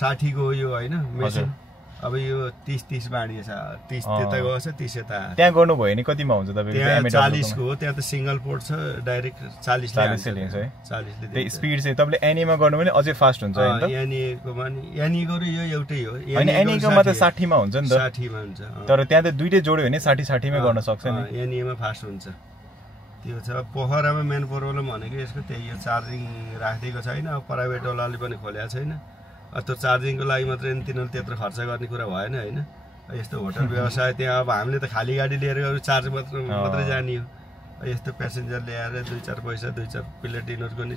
60 को यो हैन मेसिन अब यो 30 बाँडिए छ 30 त्यता गएछ 30 यता त्यहाँ गर्नु भयो नि कतिमा हुन्छ तपाईको त्यहाँ 40 को हो त्यहाँ त सिंगल पोर्ट छ डाइरेक्ट 40 ले लिन्छ है 40 ले त्यो स्पिड चाहिँ तपाईले एनीमा गर्नु भने अझै फास्ट हुन्छ हैन त एनीको पनि एनीको र यो एउटै हो हैन एनीको मा त 60 मा हुन्छ नि त 60 मा हुन्छ तर त्यहाँ त दुईटै जोड्यो भने 60 मै गर्न सक्छ नि एनीमा फास्ट हुन्छ त्यो छ पोखरामा मेन प्रब्लम भनेको यसको त्यही हो चार्जिङ राखिदिएको छैन प्राइभेट वालाले पनि खोलेको छैन त्यो चार्जिङको लागि मात्रै तिनीहरूले त्यत्रो खर्च गर्ने कुरा भएन हैन यस्तो होटल व्यवसाय त्यहाँ अब हामीले त खाली गाडी लिएर चार्ज मात्रै जाने हो यस्तो प्यासेन्जर ल्याएर 2-4 पैसा 2-4 प्लेट डिनरको नि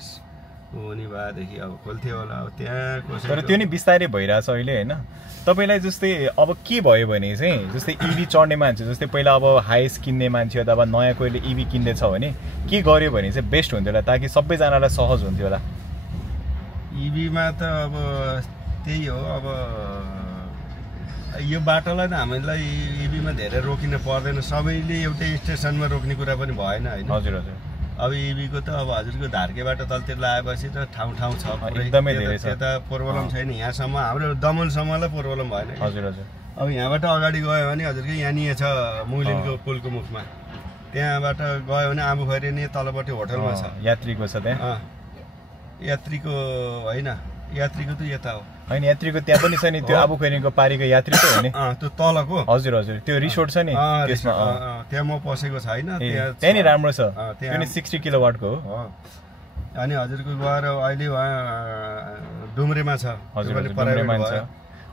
हुने भएदेखि अब खोल्थ्यो होला अब त्यहाँ तर त्यो नि बिस्तारै भइरहेछ अहिले हैन तपाईलाई जस्तै अब के भयो भने चाहिँ जस्तै इभी चढ्ने मान्छे जस्तै पहिला अब हाइस किन्ने मान्छे अथवा नयाँ कोहीले इभी किन्दैछ भने के गर्यो भने चाहिँ बेस्ट हुन्थ्यो होला ताकि सबैजनालाई सहज हुन्थ्यो होला इभीमा त अब त्यही हो अब यो बाटोलाई त हामीलाई इभीमा धेरै रोकिन पर्दैन सबैले एउटै स्टेसनमा रोक्ने कुरा पनि भएन हैन हजुर हजुर अब इभीको त अब हजुरको धार्केबाट तलतिर लगाएपछि त ठाउँ छ एकदमै धेरै छ त्यता प्रब्लम छैन यहाँसम्म हाम्रो दमनसम्मलाई प्रब्लम भएन हजुर हजुर अब यहाँबाट अगाडि गयो भने हजुरको यहाँनिर छ मुलिनको पुलको मुखमा त्यहाँबाट गयो भने आबुखरी नि तलपट्टि होटलमा छ यात्रीको छ त्यहाँ यात्रीको हैन यात्रीको त यता हो हैन यात्रीको त्यहाँ पनि छ नि त्यो आबुखरीको पारीको यात्री त हो नि त्यो तलको हजुर हजुर त्यो रिसोर्ट छ नि त्यसमा त्यहाँ म पसेको छैन त्यहाँ नि राम्रो छ त्यो नि 60 किलोवाटको हो अनि हजुरको गएर अहिले वहाँ डुम्रेमा छ हजुर डुम्रेमा छ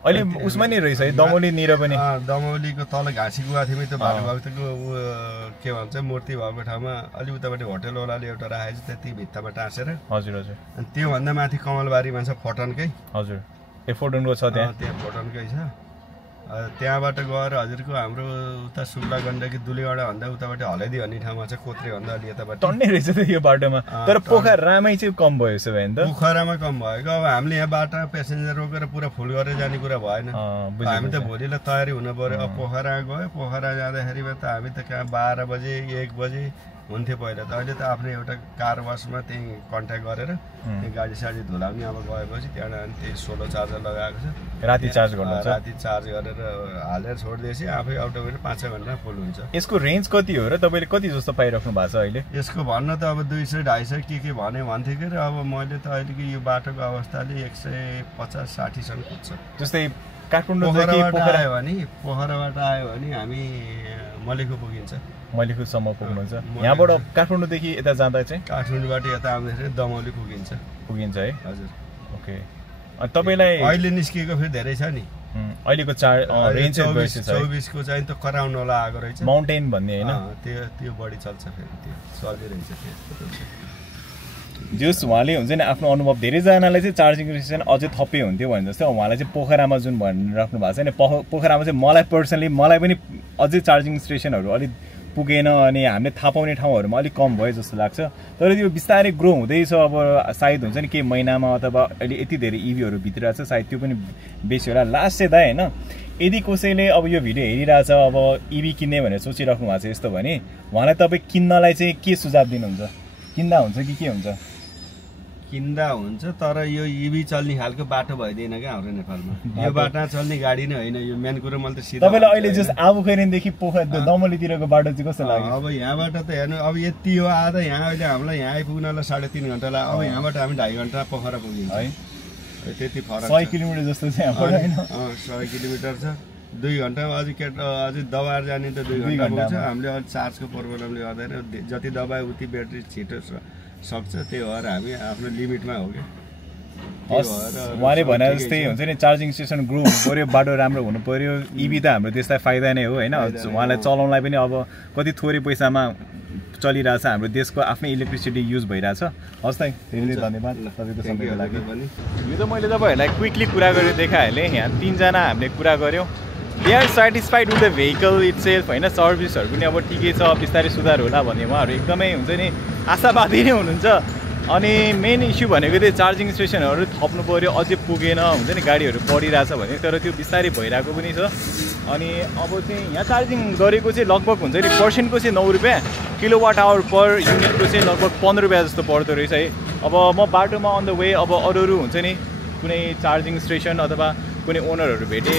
अहिले उसमा नि रहेछ है दमौली निर पनि दमौलीको तल घाँसी गुवा थियो त्यो भानुभक्तको के भन्छ मूर्ति भएको ठाउँमा अलि उतापट्टि होटलवालाले एउटा राखेको छ त्यति भित्तामा टाँसेर हजुर हजुर अनि त्यो भन्दा माथि कमलबारीमा छ फोटनकै हजुर ए फोटनको छ त्यहाँ फोटनकै छ त्यहाँबाट गएर हजुरको हाम्रो उता सुब्ला गण्डकी दुलेगडा भन्दा उतापट्टि हलेदी भन्ने ठाउँमा छ कोत्रे भन्दा अलि यतापट्टि टन्नै रहेछ त यो बाटोमा तर पोखरामै चाहिँ कम भयो यसो भयो नि त पोखरामा कम भएको अब हामीले यहाँ बाटो प्यासेन्जर रोकेर पुरा फुल गरेर जाने कुरा भएन हामी त भोलिलाई तयारी हुनु पर्यो अब पोखरा गयो पोखरा जाँदाखेरिमा त हामी त कहाँ 12 बजे 1 बजे हुन्थ्यो पहिला त अहिले त आफ्नो एउटा कार वासमा त्यही कन्ट्याक्ट गरेर त्यो गाडी साडी धुलाउने अब गएपछि त्यहाँबाट त्यही सोलर चार्जर लगाएको छ राति चार्ज गर्नु छ राति चार्ज गरेर हालेर छोडिदिएपछि आफै अटोमेटिक 5-6 घण्टा फुल हुन्छ यसको रेन्ज कति हो र तपाईले कति जस्तो पाइराख्नु भएको छ अहिले यसको भन्न त अब 200-250 के भने भन्थे के अब मैले त अहिले यो बाटोको अवस्थाले 150-60 सम्म पुग्छ जस्तै काठमाडौँदेखि पोखराबाट आयो भने हामी मलेखु पुगिन्छ मलेखुसम्म पुग्नुहुन्छ यहाँबाट काठमाडौँदेखि यता जाँदा चाहिँ काठमाडौँबाट यता आउँदाखेरि दमौली पुगिन्छ है हजुर ओके अनि तपाईलाई अहिले निस्किएको फेरि धेरै छ नि अहिलेको रेन्ज 24 को चाहिँ त कराउन होला आएको रहेछ माउन्टेन भन्ने हैन त्यो बढी चल्छ फेरि त्यो चलिरहेछ त्यो जस उहाँले हुन्छ नि आफ्नो अनुभव धेरैजनालाई चाहिँ चार्जिङ स्टेसन अझै थपे हुन्थ्यो भने जस्तै उहाँलाई चाहिँ पोखरामा जुन भनिराख्नु भएको छ नि पोखरामा चाहिँ मलाई पर्सनली मलाई पनि अझै चार्जिङ स्टेसनहरू अलिक पुगेन अनि हामीले थाहा पाउने ठाउँहरूमा अलिक कम भयो जस्तो लाग्छ तर त्यो बिस्तारै ग्रो हुँदैछ अब सायद हुन्छ नि केही महिनामा अथवा अहिले यति धेरै इभीहरू भित्रिरहेको छ सायद त्यो पनि बेसी होला लास्ट चाहिँ दा हैन यदि कसैले अब यो भिडियो हेरिरहेछ अब इभी किन्ने भनेर सोचिराख्नु भएको छ यस्तो भने उहाँलाई तपाईँ किन्नलाई चाहिँ के सुझाव दिनुहुन्छ किन्दा हुन्छ कि के हुन्छ किन्दा हुन्छ तर यो इभी चल्ने खालको बाटो भइदिएन क्या हाम्रो नेपालमा यो बाटोमा चल्ने गाडी नै होइन यो मेन कुरो मैले त सिधा तपाईलाई अहिले जस आबुखैरेनदेखि दमलीतिरको बाटो चाहिँ कस्तो लाग्यो अब यहाँबाट त हेर्नु अब यति हो आधा यहाँ अहिले हामीलाई यहाँ आइपुग्नलाई 3.5 घण्टा लाग्यो अब यहाँबाट हामी 2.5 घण्टा पोखरा पुगिन्छ है त्यति फरक 100 किलोमिटर जस्तो चाहिँ यहाँबाट हैन 100 किलोमिटर छ 2 घण्टामा अझै दबाएर जाने त 2 घण्टा पुग्छ हामीले अहिले चार्जको प्रब्लमले गर्दैन जति दबाए उति ब्याट्री छिटो सक्छ त्यही भएर हामी आफ्नो लिमिटमा हो क्या उहाँले भने जस्तै हुन्छ नि चार्जिङ स्टेसन ग्रो हुनु पर्यो बाटो राम्रो हुनु पर्यो इभी त हाम्रो देशलाई फाइदा नै हो होइन उहाँलाई चलाउनलाई पनि अब कति थोरै पैसामा चलिरहेछ हाम्रो देशको आफ्नै इलेक्ट्रिसिटी युज भइरहेछ हस् त धेरै धेरै धन्यवाद तपाईँको समयको लागि यो त मैले तपाईँहरूलाई क्विकली कुरा गरेर देखाइहालेँ यहाँ 3 जना हामीले कुरा गऱ्यौँ they are satisfied with the vehicle itself होइन सर्भिसहरू पनि अब ठिकै छ बिस्तारै सुधार होला भन्ने उहाँहरू एकदमै हुन्छ नि आशावादी नै हुनुहुन्छ अनि मेन इस्यु भनेको चाहिँ चार्जिङ स्टेसनहरू थप्नु पऱ्यो अझै पुगेन हुन्छ नि गाडीहरू पढिरहेछ भने तर त्यो बिस्तारै भइरहेको पनि छ अनि अब चाहिँ यहाँ चार्जिङ गरेको चाहिँ लगभग हुन्छ नि पर्सेन्टको चाहिँ 9 रुपियाँ किलोवाट आवर पर युनिटको चाहिँ लगभग 15 रुपियाँ जस्तो पर्दो रहेछ है अब म बाटोमा अन द वे अब अरू हुन्छ नि कुनै चार्जिङ स्टेसन अथवा कुनै ओनरहरू भेटे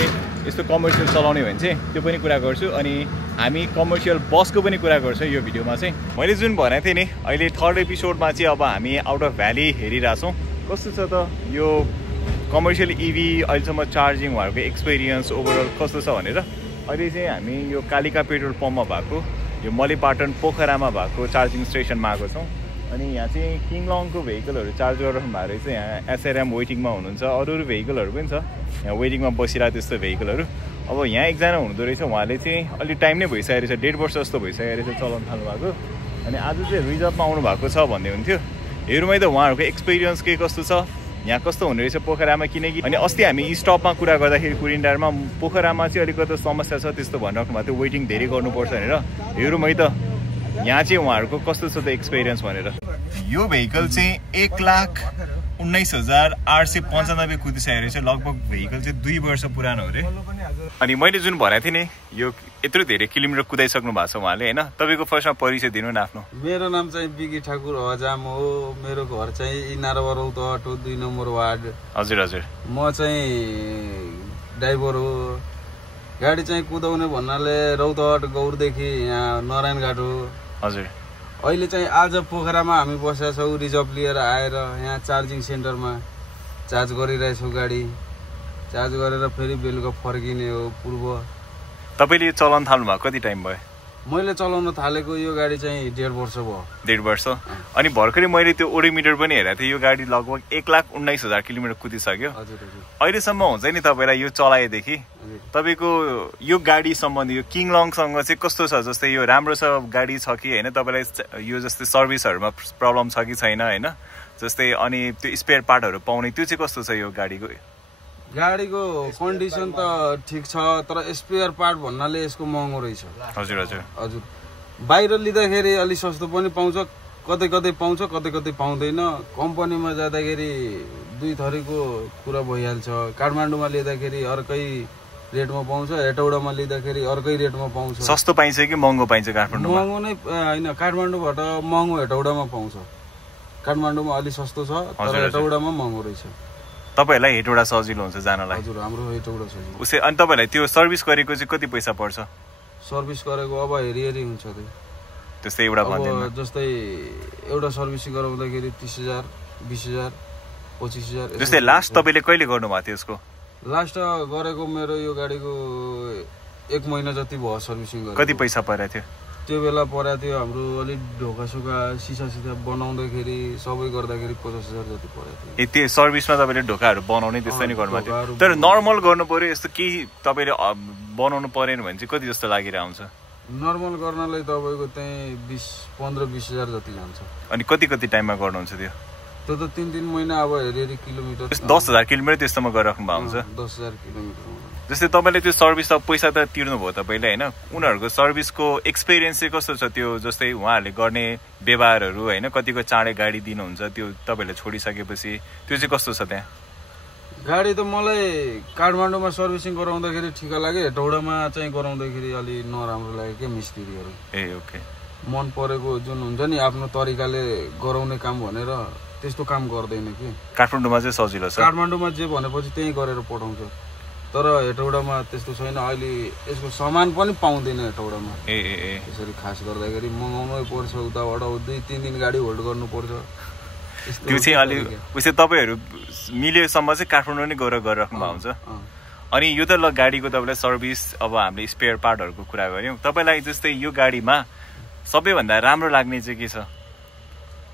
यस्तो कमर्सियल चलाउने भने चाहिँ त्यो पनि कुरा गर्छु अनि हामी कमर्सियल बसको पनि कुरा गर्छौँ यो भिडियोमा चाहिँ मैले जुन भनेको थिएँ नि अहिले 3rd एपिसोडमा चाहिँ अब हामी आउट अफ भ्याली हेरिरहेछौँ कस्तो छ त यो कमर्सियल इभी अहिलेसम्म चार्जिङ उहाँहरूको एक्सपिरियन्स ओभरअल कस्तो छ भनेर अहिले चाहिँ हामी यो कालिका पेट्रोल पम्पमा भएको यो मलिपाटन पोखरामा भएको चार्जिङ स्टेसनमा आएको छौँ अनि यहाँ चाहिँ किङलङको भेहिकलहरू चार्ज गरिरहनु भएको रहेछ यहाँ एसआरएम वेटिङमा हुनुहुन्छ अरू भेहिकलहरू पनि छ यहाँ वेटिङमा बसिरहेको त्यस्तो भेहिकलहरू अब यहाँ एकजना हुँदो रहेछ उहाँले चाहिँ अलि टाइम नै भइसकेको रहेछ 1.5 वर्ष जस्तो भइसकेको रहेछ चलाउनु थाल्नु भएको अनि आज चाहिँ रिजर्भमा आउनु भएको छ भन्ने हुन्थ्यो हेरौँ है त उहाँहरूको एक्सपिरियन्स के कस्तो छ यहाँ कस्तो हुने रहेछ पोखरामा किनकि अनि अस्ति हामी स्टपमा कुरा गर्दाखेरि कुरिन्डारमा पोखरामा चाहिँ अलिकति समस्या छ त्यस्तो भनिराख्नु भएको थियो वेटिङ धेरै गर्नुपर्छ भनेर हेरौँ है त यहाँ चाहिँ उहाँहरूको कस्तो छ त एक्सपिरियन्स भनेर यो भेहिकल चाहिँ 1,19,895 कुदिसकेको रहेछ लगभग भेहिकल चाहिँ 2 वर्ष पुरानो हो अरे अनि मैले जुन भनेको थिएँ नि यो यत्रो धेरै किलोमिटर कुदाइसक्नु भएको छ उहाँले होइन तपाईँको फर्स्टमा परिचय दिनु न आफ्नो मेरो नाम चाहिँ बिकी ठाकुर हजाम हो मेरो घर चाहिँ इनारवा रौतहट हो 2 नम्बर वार्ड हजुर हजुर म चाहिँ ड्राइभर हो गाडी चाहिँ कुदाउने भन्नाले रौतहट गौरदेखि यहाँ नारायणघाट हो हजुर अहिले चाहिँ आज पोखरामा हामी बसेका छौँ रिजर्भ लिएर आएर यहाँ चार्जिङ सेन्टरमा चार्ज गरिरहेछौँ गाडी चार्ज गरेर फेरि बेलुका फर्किने हो पूर्व तपाईँले चलाउन थाल्नु भएको कति टाइम भयो मैले चलाउन थालेको यो गाडी चाहिँ 1.5 वर्ष भयो 1.5 वर्ष अनि भर्खरै मैले त्यो ओडोमिटर पनि हेरेको थिएँ यो गाडी लगभग 1,19,000 किलोमिटर कुदिसक्यो अहिलेसम्म हुन्छ नि तपाईँलाई यो चलाएदेखि तपाईँको यो गाडी सम्बन्धी यो किङलङसँग चाहिँ कस्तो छ जस्तै यो राम्रो छ गाडी छ कि होइन तपाईँलाई यो जस्तै सर्भिसहरूमा प्रब्लम छ कि छैन होइन जस्तै अनि त्यो स्पेयर पार्टहरू पाउने त्यो चाहिँ कस्तो छ यो गाडीको कन्डिसन त ठिक छ तर स्पेयर पार्ट भन्नाले यसको महँगो रहेछ हजुर हजुर हजुर बाहिर लिँदाखेरि अलि सस्तो पनि पाउँछ कतै कतै पाउँछ कतै कतै पाउँदैन कम्पनीमा जाँदाखेरि 2 थरीको कुरा भइहाल्छ काठमाडौँमा लिँदाखेरि अर्कै रेटमा पाउँछ हेटौडामा लिँदाखेरि अर्कै रेटमा पाउँछ सस्तो पाइन्छ कि महँगो पाइन्छ काठमाडौँमा महँगो नै होइन काठमाडौँबाट महँगो हेटौडामा पाउँछ काठमाडौँमा अलि सस्तो छ तर हेटौडामा महँगो रहेछ तपाईहरुलाई हेटौडा सजिलो हुन्छ जानलाई हजुर हाम्रो हेटौडा सजिलो उसे अनि तपाईहरुलाई त्यो सर्भिस गरेको चाहिँ कति पैसा पर्छ सर्भिस गरेको अब हेरी हुन्छ त्यस्तै एउटा भन्दैन जस्तै एउटा सर्भिसिङ गराउँदाखेरि 30,000 20,000 25,000 जस्तै लास्ट तपाईले कहिले गर्नु भएको थियो यसको लास्ट गरेको मेरो यो गाडीको 1 महिना जति भयो सर्भिसिङ गरेको कति पैसा परेको थियो त्यो बेला परेको थियो हाम्रो अलि ढोकासुका सिसा बनाउँदाखेरि सबै गर्दाखेरि 50,000 जति परेको थियो त्यो सर्भिसमा तपाईले ढोकाहरू बनाउने त्यस्तै नै गर्नु भएको थियो तर नर्मल गर्नु पर्यो यस्तो के तपाईले बनाउनु परेन भने चाहिँ कति जस्तो लागिरा हुन्छ नर्मल गर्नलाई तपाईको चाहिँ 15-20,000 जति जान्छ अनि कति टाइममा गर्नुहुन्छ त्यो त्यो त 3 महिना अब हेरी किलोमिटर 10,000 किलोमिटर त्यस्तोमा गरिराख्नु भएको हुन्छ 10,000 किलोमिटर जस्तै तपाईले त्यो सर्भिस त पैसा त तिर्नु भयो तपाईले हैन उनीहरुको सर्भिसको एक्सपिरियन्स चाहिँ कस्तो छ त्यो जस्तै उहाँहरुले गर्ने व्यवहारहरु हैन कतिको चाँडै गाडी दिनुहुन्छ त्यो तपाईले छोडिसकेपछि त्यो चाहिँ कस्तो छ त्यहाँ गाडी त मलाई काठमाडौँमा सर्भिसिङ गराउँदाखेरि ठिक लाग्यो हेटौडामा चाहिँ गराउँदाखेरि अलि नराम्रो लाग्यो के मिस्त्रीहरु ए ओके मन परेको जुन हुन्छ नि आफ्नो तरिकाले गराउने काम भनेर त्यस्तो काम गर्दैन कि काठमाडौँमा चाहिँ सजिलो छ काठमाडौँमा जे भनेपछि त्यही गरेर पठाउँछ तर हेटौडामा त्यस्तो छैन अहिले यसको सामान पनि पाउँदैन हेटौडामा त्यसरी खास गर्दाखेरि मगाउनै पर्छ उताबाट 2-3 दिन गाडी होल्ड गर्नुपर्छ त्यो चाहिँ अलि उसै तपाईहरु मिलेसम्म चाहिँ काठमाडौँ नै गएर गरिराख्नु भएको हुन्छ अनि यो त ल गाडीको तपाईलाई सर्भिस अब हामीले स्पेयर पार्टहरुको कुरा गर्यौं तपाईलाई जस्तै यो गाडीमा सबैभन्दा राम्रो लाग्ने चाहिँ के छ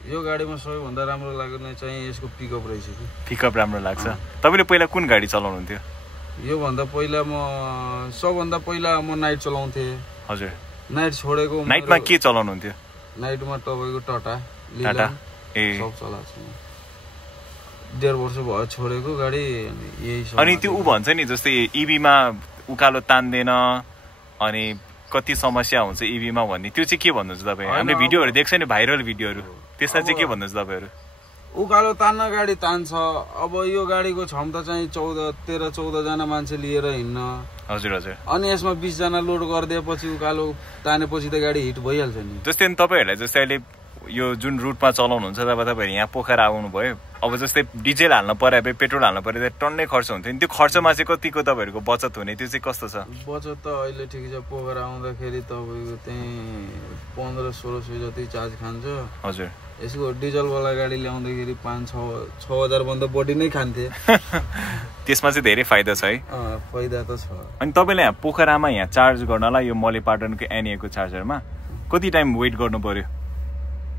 यो गाडीमा सबैभन्दा राम्रो लाग्ने चाहिँ यसको पिकअप रहेछ कि पिकअप राम्रो लाग्छ तपाईले पहिला कुन गाडी चलाउनुहुन्थ्यो यो भन्दा पहिला म सबभन्दा पहिला म नाइट चलाउँथे हजुर नाइट छोडेको नाइटमा के चलाउनुहुन्थ्यो नाइटमा तपाईको टाटा टाटा सब चलाएको छु 1.5 वर्ष भयो छोडेको गाडी यही अनि त्यो उ भन्छ नि जस्तै इभी मा उकालो तान्दैन अनि कति समस्या हुन्छ इभी मा भन्ने त्यो चाहिँ के भन्नुहुन्छ तपाई हामीले भिडियोहरु देख्छ नि भाइरल भिडियोहरु त्यसमा चाहिँ के भन्नुहुन्छ तपाईहरु उकालो तान्न गाडी तान्छ अब यो गाडीको क्षमता चाहिँ 13-14 जना मान्छे लिएर हिड्न हजुर हजुर अनि यसमा 20 जना लोड गरिदिएपछि उकालो तानेपछि त गाडी हिट भइहाल्छ नि जस्तै तपाईहरुलाई जस्तै अहिले यो जुन रुटमा चलाउनुहुन्छ तपाईहरु यहाँ पोखरा आउनु भयो अब जस्तै डिजेल हाल्न पर्यो पेट्रोल हाल्न पर्यो टन्नै खर्च हुन्थ्यो नि त्यो खर्चमा चाहिँ कतिको तपाईहरुको बचत हुने त्यो चाहिँ कस्तो छ बचत त अहिले ठिक छ पोखरा आउँदाखेरि तपाईको त्यही 1500-1600 जति चार्ज खान्छ हजुर यसको डिजल वाला गाडी ल्याउँदाखेरि 5-6 भन्दा बढी नै खान्थे त्यसमा चाहिँ धेरै फाइदा छ है फाइदा त छ अनि तपाईले यहाँ पोखरामा यहाँ चार्ज गर्नलाई यो मलेपाटनको एनएको चार्जरमा कति टाइम वेट गर्नु पर्यो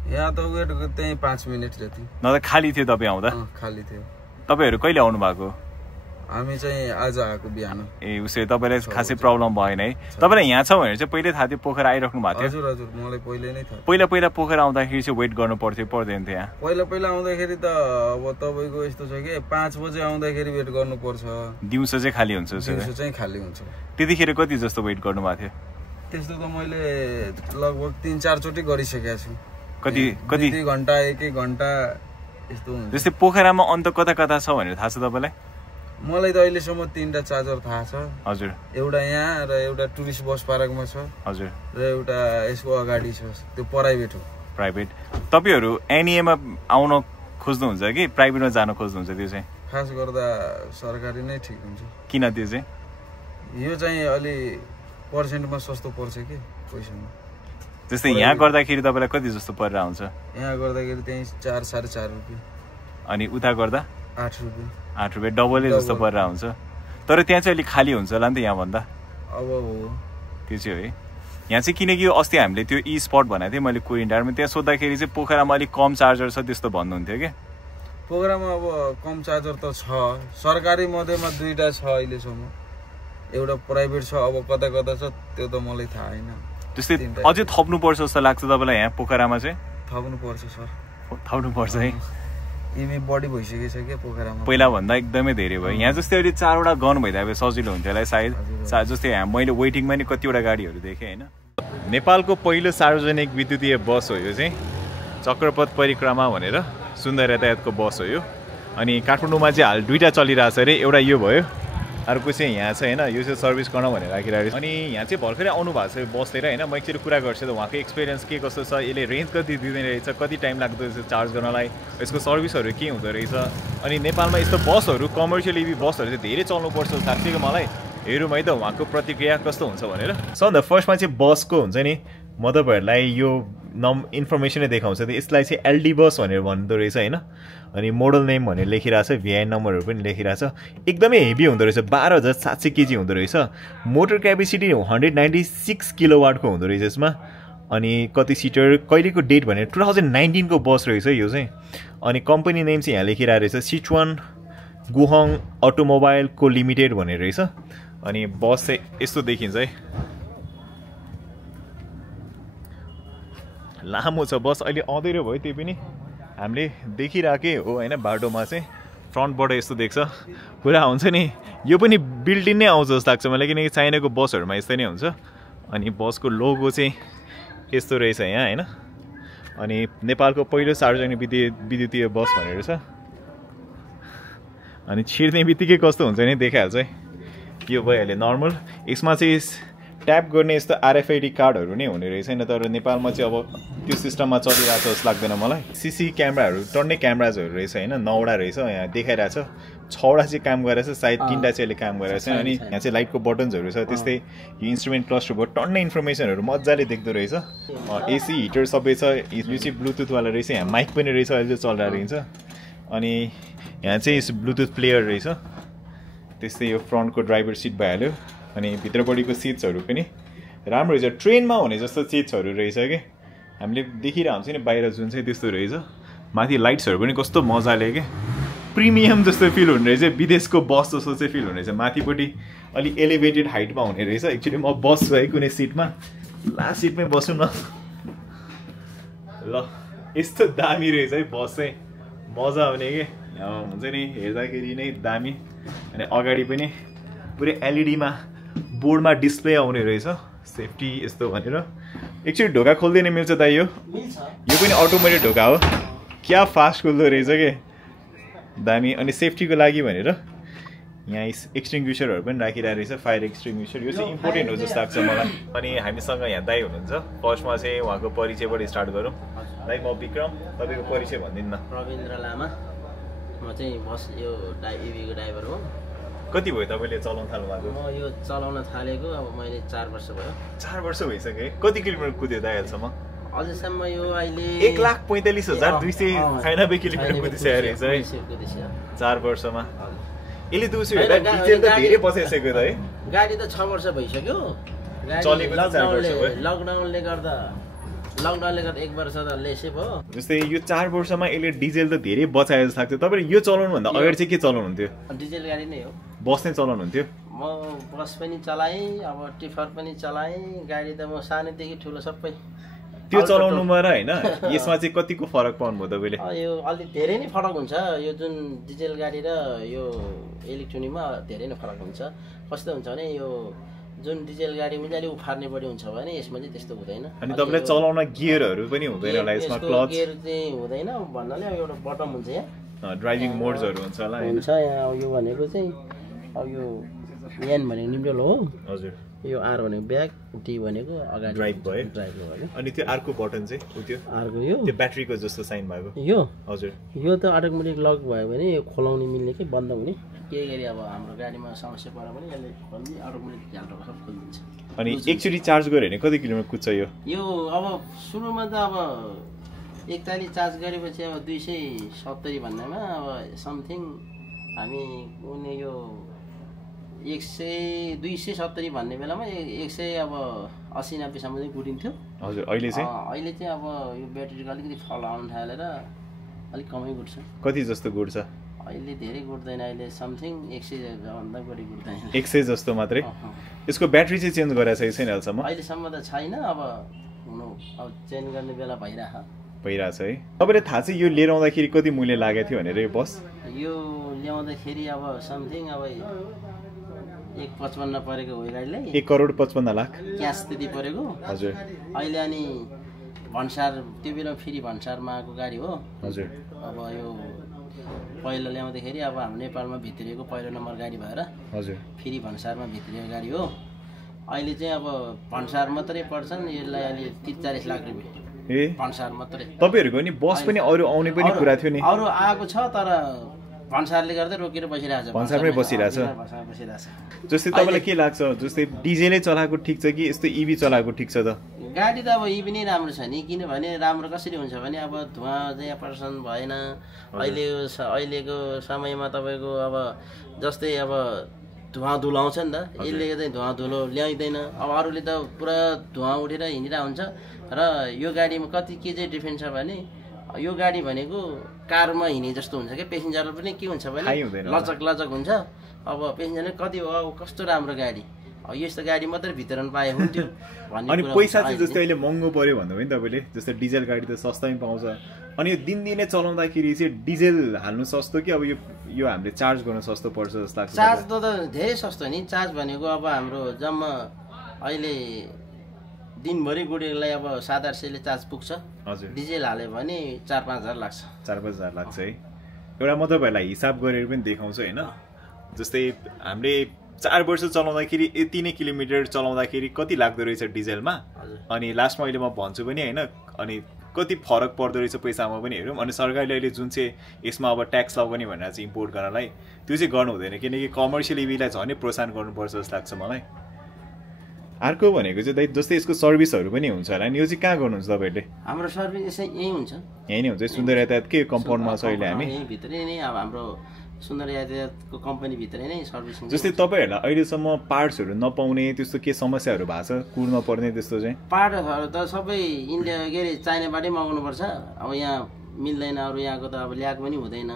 यहाँ त वेट त्यही 5 मिनेट जति न त खाली थियो तपाई आउँदा खाली थियो तपाईहरु कहिले आउनु भएको हामी चाहिँ आज आएको बिहान ए उसै तपाईलाई खासै प्रब्लम भएन है तपाईलाई यहाँ छ भनेर चाहिँ पहिले थाहा थियो पोखरा आइराख्नु भएको थियो हजुर हजुर मलाई पहिले नै थाहा पहिला पोखरा आउँदाखेरि चाहिँ वेट गर्नु पर्थ्यो पर्दैन थियो यहाँ पहिला आउँदाखेरि त अब तपाईको यस्तो छ कि 5 बजे आउँदाखेरि वेट गर्नु पर्छ दिउँसो चाहिँ खाली हुन्छ दिउँसो चाहिँ खाली हुन्छ त्यतिखेर कति जस्तो वेट गर्नु भएको थियो त्यस्तो त मैले लगभग 3-4 चोटी गरिसकेको छु कति 2 घण्टा 1 घण्टा यस्तो हुन्छ जस्तै पोखरामा अन्त कता कता छ भनेर थाहा छ तपाईलाई मलाई त अहिलेसम्म 3टा चार्जर थाहा छ हजुर एउटा यहाँ र एउटा टुरिस्ट बस पार्कमा छ हजुर र एउटा यसको अगाडि छ त्यो प्राइभेट हो प्राइभेट तपाईहरु एनईएमा आउन खोज्नुहुन्छ कि प्राइभेटमा जान खोज्नुहुन्छ त्यो चाहिँ खास गर्दा सरकारी नै ठीक हुन्छ किन त्यो चाहिँ यो चाहिँ अलि पर्सेन्टमा सस्तो पर्छ के पैसामा जस्तै यहाँ गर्दाखेरि तपाईलाई कति जस्तो परेर आउँछ यहाँ गर्दाखेरि त्यही 4-4.5 रुपैयाँ अनि उता गर्दा 8 रुपैयाँ 8 रुपैयाँ डबलै जस्तो परेर आउँछ तर त्यहाँ चाहिँ अलिक खाली हुन्छ होला नि त यहाँ भन्दा अब हो त्यो चाहिँ है यहाँ चाहिँ किनकि अस्ति हामीले त्यो ई स्पट भनेको थिएँ मैले कोरिन्डारमा त्यहाँ सोद्धाखेरि चाहिँ पोखरामा अलिक कम चार्जर छ त्यस्तो भन्नुहुन्थ्यो क्या पोखरामा अब कम चार्जर त छ सरकारी मध्येमा 2टा छ अहिलेसम्म एउटा प्राइभेट छ अब कता कता छ त्यो त मलाई थाहा छैन जस्तै अझै थप्नु पर्छ जस्तो लाग्छ तपाईलाई यहाँ पोखरामा चाहिँ थप्नु पर्छ सर थप्नु पर्छ है इभी बढी भइसकेको छ के पोखरामा पहिला भन्दा एकदमै धेरै भयो यहाँ जस्तै अहिले 4वटा गन भइदिए सजिलो हुन्थ्यो होला सायद जस्तै यहाँ मैले वेटिङमा नि कतिवटा गाडीहरू देखेँ होइन नेपालको पहिलो सार्वजनिक विद्युतीय बस हो यो चाहिँ चक्रपथ परिक्रमा भनेर सुन्दर यातायातको बस हो यो अनि काठमाडौँमा चाहिँ हाल 2टा चलिरहेछ अरे एउटा यो भयो अर्को चाहिँ यहाँ छ होइन यो चाहिँ सर्भिस गर्न भनेर राखिरहेको छ अनि यहाँ चाहिँ भर्खरै आउनु भएको छ बसतिर होइन म एकचोटि कुरा गर्छु त उहाँको एक्सपिरियन्स के कस्तो छ यसले रेन्ज कति दिँदै रहेछ कति टाइम लाग्दो रहेछ चार्ज गर्नलाई यसको सर्भिसहरू के हुँदो रहेछ अनि नेपालमा यस्तो बसहरू कमर्सियल इभी बसहरू चाहिँ धेरै चल्नुपर्छ साँच्चैको मलाई हेरौँ है त उहाँको प्रतिक्रिया कस्तो हुन्छ भनेर सो अन्त फर्स्टमा चाहिँ बसको हुन्छ नि म तपाईँहरूलाई यो इन्फर्मेसनै देखाउँछ यसलाई चाहिँ एलडी बस भनेर भन्दो रहेछ होइन अनि मोडल नेम भनेर लेखिरहेछ भिआई नम्बरहरू पनि लेखिरहेछ एकदमै हेभी हुँदो रहेछ 12,700 केजी हुँदो रहेछ मोटर क्यापेसिटी 196 किलोवाटको हुँदो रहेछ यसमा अनि कति सिटर कहिलेको डेट भनेर 2019 को बस रहेछ यो चाहिँ अनि कम्पनी नेम चाहिँ यहाँ लेखिरहेको रहेछ सिचुवान गुहङ अटोमोबाइलको लिमिटेड भनेर रहेछ अनि बस चाहिँ यस्तो देखिन्छ है लामो छ बस अहिले आउँदै भयो त्यही पनि हामीले देखिराखेकै हो होइन बाटोमा चाहिँ फ्रन्टबाट यस्तो देख्छ पुरा हुन्छ नि यो पनि बिल्डिङ नै आउँछ जस्तो लाग्छ मलाई किनकि चाइनाको बसहरूमा यस्तै नै हुन्छ अनि बसको लोगो चाहिँ यस्तो रहेछ यहाँ होइन अनि नेपालको पहिलो सार्वजनिक विद्युतीय बस भनेर छ अनि छिर्ने बित्तिकै कस्तो हुन्छ नि देखाइहाल्छ है यो भइहाल्यो नर्मल यसमा चाहिँ ट्याप गर्ने यस्तो RFID कार्डहरू नै हुने रहेछ हैन तर नेपालमा चाहिँ अब त्यो सिस्टममा चलिरहेको छ जस्तो लाग्दैन मलाई CC क्यामेराहरू टन्नै क्यामेराजहरू रहेछ हैन 9वटा रहेछ यहाँ देखाइरहेछ 6वटा चाहिँ काम गरेछ सायद 3टा चाहिँ अहिले काम गरेछ अनि यहाँ चाहिँ लाइटको बटन्सहरू छ त्यस्तै यो इन्स्ट्रुमेन्ट क्लस्टरको टन्नै इन्फर्मेसनहरू मजाले देख्दो रहेछ AC हिटर सबै छ यो चाहिँ ब्लुटुथ वाला रहेछ यहाँ माइक पनि रहेछ अहिले चलिरहेको रहेछ अनि यहाँ चाहिँ ब्लुटुथ प्लेयर रहेछ त्यस्तै यो फ्रन्टको ड्राइभर सिट भइहाल्यो अनि भित्रपट्टिको सिट्सहरू पनि राम्रो रहेछ ट्रेनमा हुने जस्तो सिट्सहरू रहेछ कि हामीले देखिरहेको हुन्छ नि बाहिर जुन चाहिँ त्यस्तो रहेछ माथि लाइट्सहरू पनि कस्तो मजाले के प्रिमियम जस्तो फिल हुने रहेछ विदेशको बस जस्तो चाहिँ फिल हुने रहेछ माथिपट्टि अलिक एलिभेटेड हाइटमा हुने रहेछ एक्चुअली म बस्छु है कुनै सिटमा लास्ट सिटमै बसौँ न ल यस्तो दामी रहेछ है बस चाहिँ मजा आउने के हुन्छ नि हेर्दाखेरि नै दामी अनि अगाडि पनि पुरै एलइडीमा बोर्डमा डिस्प्ले आउने रहेछ सेफ्टी यस्तो भनेर एकचोटि ढोका खोल्दै नै मिल्छ दाइ यो पनि अटोमेटिक ढोका हो क्या फास्ट खोल्दो रहेछ के दामी अनि सेफ्टीको लागि भनेर यहाँ एक्सटिङ्ग्विसरहरू पनि राखिरहेको रहेछ फायर एक्सटिङ्ग्विसर यो चाहिँ इम्पोर्टेन्ट हो जस्तो लाग्छ मलाई अनि हामीसँग यहाँ दाइ हुनुहुन्छ फर्स्टमा चाहिँ उहाँको परिचयबाट स्टार्ट गरौँ दाइ म विक्रम तपाईँको परिचय भनिदिनु न प्रवीन्द्र लामा म चाहिँ बस यो इभीको ड्राइभर हो कति भयो तपाईँले चलाउन थाल्नु भएको म यो चलाउन थालेको अब मैले 4 वर्ष भयो 4 वर्ष भइसक्यो कति किलोमिटर कुद्यो दाइ अहिलेसम्म अझैसम्म यो अहिले 1,45,296 किलोमिटर कुदिसकेको रहेछ है 4 वर्षमा यसले त उसो हेर्दा डिजेल त धेरै बसाइसक्यो त है गाडी त 6 वर्ष भइसक्यो चलेको त 4 वर्ष भयो लकडाउनले गर्दा 1 वर्ष त लेसै भयो जस्तै यो 4 वर्षमा यसले डिजेल त धेरै बचाए जस्तो लाग्छ तपाईले यो चलाउनु भन्दा अगाडि चाहिँ के चलाउनु हुन्थ्यो डिजेल गाडी नै हो बस नै चलाउनु हुन्थ्यो म बस पनि चलाएँ अब टिफर पनि चलाएँ गाडी त म सानैदेखि ठुलो सबै त्यो चलाउनुमा र हैन यसमा चाहिँ कतिको फरक पाउनुभयो तपाईले यो अलि धेरै नै फरक हुन्छ यो जुन डिजेल गाडी र यो इलेक्ट्रोनिकमा धेरै नै फरक हुन्छ कस्तो हुन्छ भने यो जुन डिजेल गाडी पनि अलि उफार्ने बढी हुन्छ भने यसमा चाहिँ त्यस्तो हुँदैन अनि तपाईले चलाउन गियरहरू पनि हुँदैन होला यसमा क्लच गियर चाहिँ हुँदैन भन्नाले अब एउटा बटम हुन्छ यहाँ ड्राइभिङ मोड्सहरू हुन्छ होला हुन्छ यहाँ यो भनेको चाहिँ अब यो एन भनेको न्युट्रल हो हजुर यो आर भनेको ब्याक टी भनेको अगाडि ड्राइभ भयो भयो अनि त्यो अर्को बटन चाहिँ त्यो अर्को यो त्यो ब्याट्रीको जस्तो साइन भएको यो हजुर यो त अटोमेटिक लक भयो भने यो खोलाउने मिल्ने कि बन्द हुने केही गरी अब हाम्रो गाडीमा समस्या पर्यो भने यसले खोल्ने अटोमेटिक झ्यालटो सब खोलिदिन्छ अनि एकचोटि चार्ज गऱ्यो भने कति किलोमिटर कुद्छ यो अब सुरुमा त अब 41 चार्ज गरेपछि अब 270 भन्नेमा अब समथिङ हामी उनी यो 270 भन्ने बेलामा 100 अब 80-90 सम्म चाहिँ कुदिन्थ्यो हजुर अहिले चाहिँ अब यो ब्याट्रीको अलिकति फल आउन थालेर अलिक कमै गुड्छ कति जस्तो गुड्छ अहिले धेरै गुड्दैन अहिले समथिङ 100 भन्दा बढी गुड्दैन 100 जस्तो मात्रै यसको ब्याट्री चाहिँ चेन्ज गराएको छैन अहिलेसम्म त छैन अब हुनु अब चेन्ज गर्ने बेला भइरहेछ है तपाईँले थाहा चाहिँ यो लिएर आउँदाखेरि कति मूल्य लागेको थियो भनेर यो बस यो ल्याउँदाखेरि अब समथिङ अब 1.55 परेको हो गाडीलाई 1,55,00,000 क्यास त्यति परेको हजुर अहिले अनि भन्सार त्यो बेला फेरि भन्सारमा आएको गाडी हो हजुर अब यो पहिलो ल्याउँदाखेरि अब हाम्रो नेपालमा भित्रिएको पहिलो नम्बर गाडी भएर हजुर फेरि भन्सारमा भित्रिएको गाडी हो अहिले चाहिँ अब भन्सार मात्रै पर्छन् यसलाई अहिले 43 लाख रुपियाँ ए भन्सार मात्रै तपाईहरुको नि बस पनि अरु आउने पनि कुरा थियो नि अरु आएको छ तर भन्सारले गर्दा रोकेर बसिरहेछ भन्सारमै बसिरहेछ जस्तै तपाईलाई के लाग्छ जस्तै डिजेलै चलाएको ठीक छ कि यस्तो इभी चलाएको ठीक छ त गाडी त अब इभी नै राम्रो छ नि किनभने राम्रो कसरी हुन्छ भने अब धुवा चाहिँ प्रदूषण भएन अहिलेको समयमा तपाईको अब जस्तै अब धुवा धुलो आउँछ नि त यसले चाहिँ धुवा धुलो ल्याइदैन अब अरूले त पुरा धुवा उठेर हिँडिरहेको हुन्छ र यो गाडीमा कति के चाहिँ डिफरेन्स छ भने यो गाडी भनेको कारमा हिँडे जस्तो हुन्छ क्या पेसेन्जरलाई पनि के हुन्छ भने लचक लचक हुन्छ अब पेसेन्जरले कति हो कस्तो राम्रो गाडी यस्तो गाडी मात्रै भित्रन पाए हुन्थ्यो भन्ने अनि पैसा चाहिँ जस्तै अहिले महँगो पर्यो भन्नु भयो नि तपाईले जस्तै डिजेल गाडी त सस्तैमा पाउँछ अनि यो दिनदिनै चलाउँदाखेरि चाहिँ डिजेल हाल्नु सस्तो कि अब यो हामीले चार्ज गर्न सस्तो पर्छ जस्तो लाग्छ चार्ज त धेरै सस्तो नि चार्ज भनेको अब हाम्रो जम्मा अहिले दिनभरि गुडेलाई अब 700-800 ले चार्ज पुग्छ हजुर डिजेल हाल्यो भने 4-5 हजार लाग्छ 4-5 हजार लाग्छ है एउटा म तपाईहरुलाई हिसाब गरेर पनि देखाउँछु हैन जस्तै हामीले 4 वर्ष चलाउँदाखेरि यति नै किलोमिटर चलाउँदाखेरि कति लाग्दो रहेछ डिजेलमा अनि लास्टमा अहिले म भन्छु पनि होइन अनि कति फरक पर्दो रहेछ पैसामा पनि हेरौँ अनि सरकारले अहिले जुन चाहिँ यसमा अब ट्याक्स लगाउने भनेर चाहिँ इम्पोर्ट गर्नलाई त्यो चाहिँ गर्नु हुँदैन किनकि कमर्सियल इभीलाई झनै प्रोत्साहन गर्नुपर्छ जस्तो लाग्छ मलाई अर्को भनेको चाहिँ दाइ जस्तै यसको सर्भिसहरू पनि हुन्छ होला नि यो चाहिँ कहाँ गर्नुहुन्छ तपाईँहरूले हाम्रो सर्भिस यही हुन्छ यही नै हुन्छ सुन्दर यातायातकै कम्पाउन्डमा छ अहिले हामी भित्रै नै अब हाम्रो सुन्दर यातायातको कम्पनी भित्रै नै सर्भिसिङ जस्तै तपाईँहरूलाई अहिलेसम्म पार्ट्सहरू नपाउने त्यस्तो के समस्याहरू भएको छ कुर्न पर्ने त्यस्तो चाहिँ पार्टहरू त सबै इन्डिया के अरे चाइनाबाटै मगाउनुपर्छ अब यहाँ मिल्दैन अरू यहाँको त अब ल्याएको पनि हुँदैन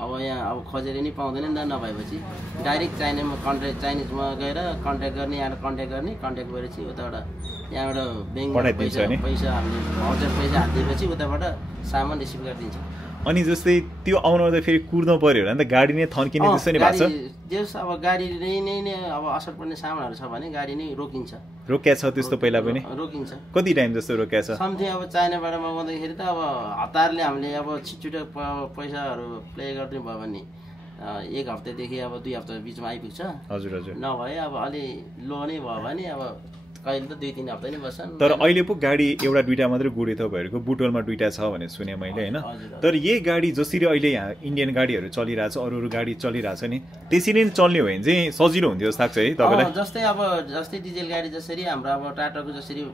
अब यहाँ अब खोजेर नि पाउँदैन नि त नभएपछि डाइरेक्ट चाइनामा चाइनिजमा गएर कन्ट्याक्ट गर्ने यहाँ कन्ट्याक्ट गर्ने कन्ट्याक्ट गरेपछि उताबाट यहाँबाट ब्याङ्कबाट पैसा हामीले भाउचर पैसा हालिदिएपछि उताबाट सामान रिसिभ गरिदिन्छ अनि जस्तै त्यो आउनु त फेरि कुर्न पर्यो होला नि त गाडी नै थन्किने त्यस्तो नि भएको छ जस अब गाडी नै अब असर पर्ने सामानहरू छ भने गाडी नै रोकिन्छ रोक्या छ त्यस्तो पहिला पनि रोकिन्छ कति टाइम जस्तो रोक्या छ समथिङ अब चाइनाबाट मगाउँदाखेरि त अब हतारले हामीले अब छिटो पैसाहरू प्ले गरिदिनु भयो भने 1 हप्तादेखि अब 2 हप्ता बिचमा आइपुग्छ हजुर हजुर नभए अब अलि लो नै भयो भने अब कहिले त 2-3 हप्ता नै बस्छन् तर अहिले पो गाडी एउटा दुईटा मात्रै गुडी तपाईँहरूको बुटोलमा दुईटा छ भने सुने मैले होइन तर यही गाडी जसरी अहिले यहाँ इन्डियन गाडीहरू चलिरहेछ अरू गाडी चलिरहेछ नि त्यसरी नै चल्ने हो भने चाहिँ सजिलो हुन्थ्यो जस्तो लाग्छ है तपाईँलाई जस्तै डिजेल गाडी जसरी हाम्रो अब टाटाको जसरी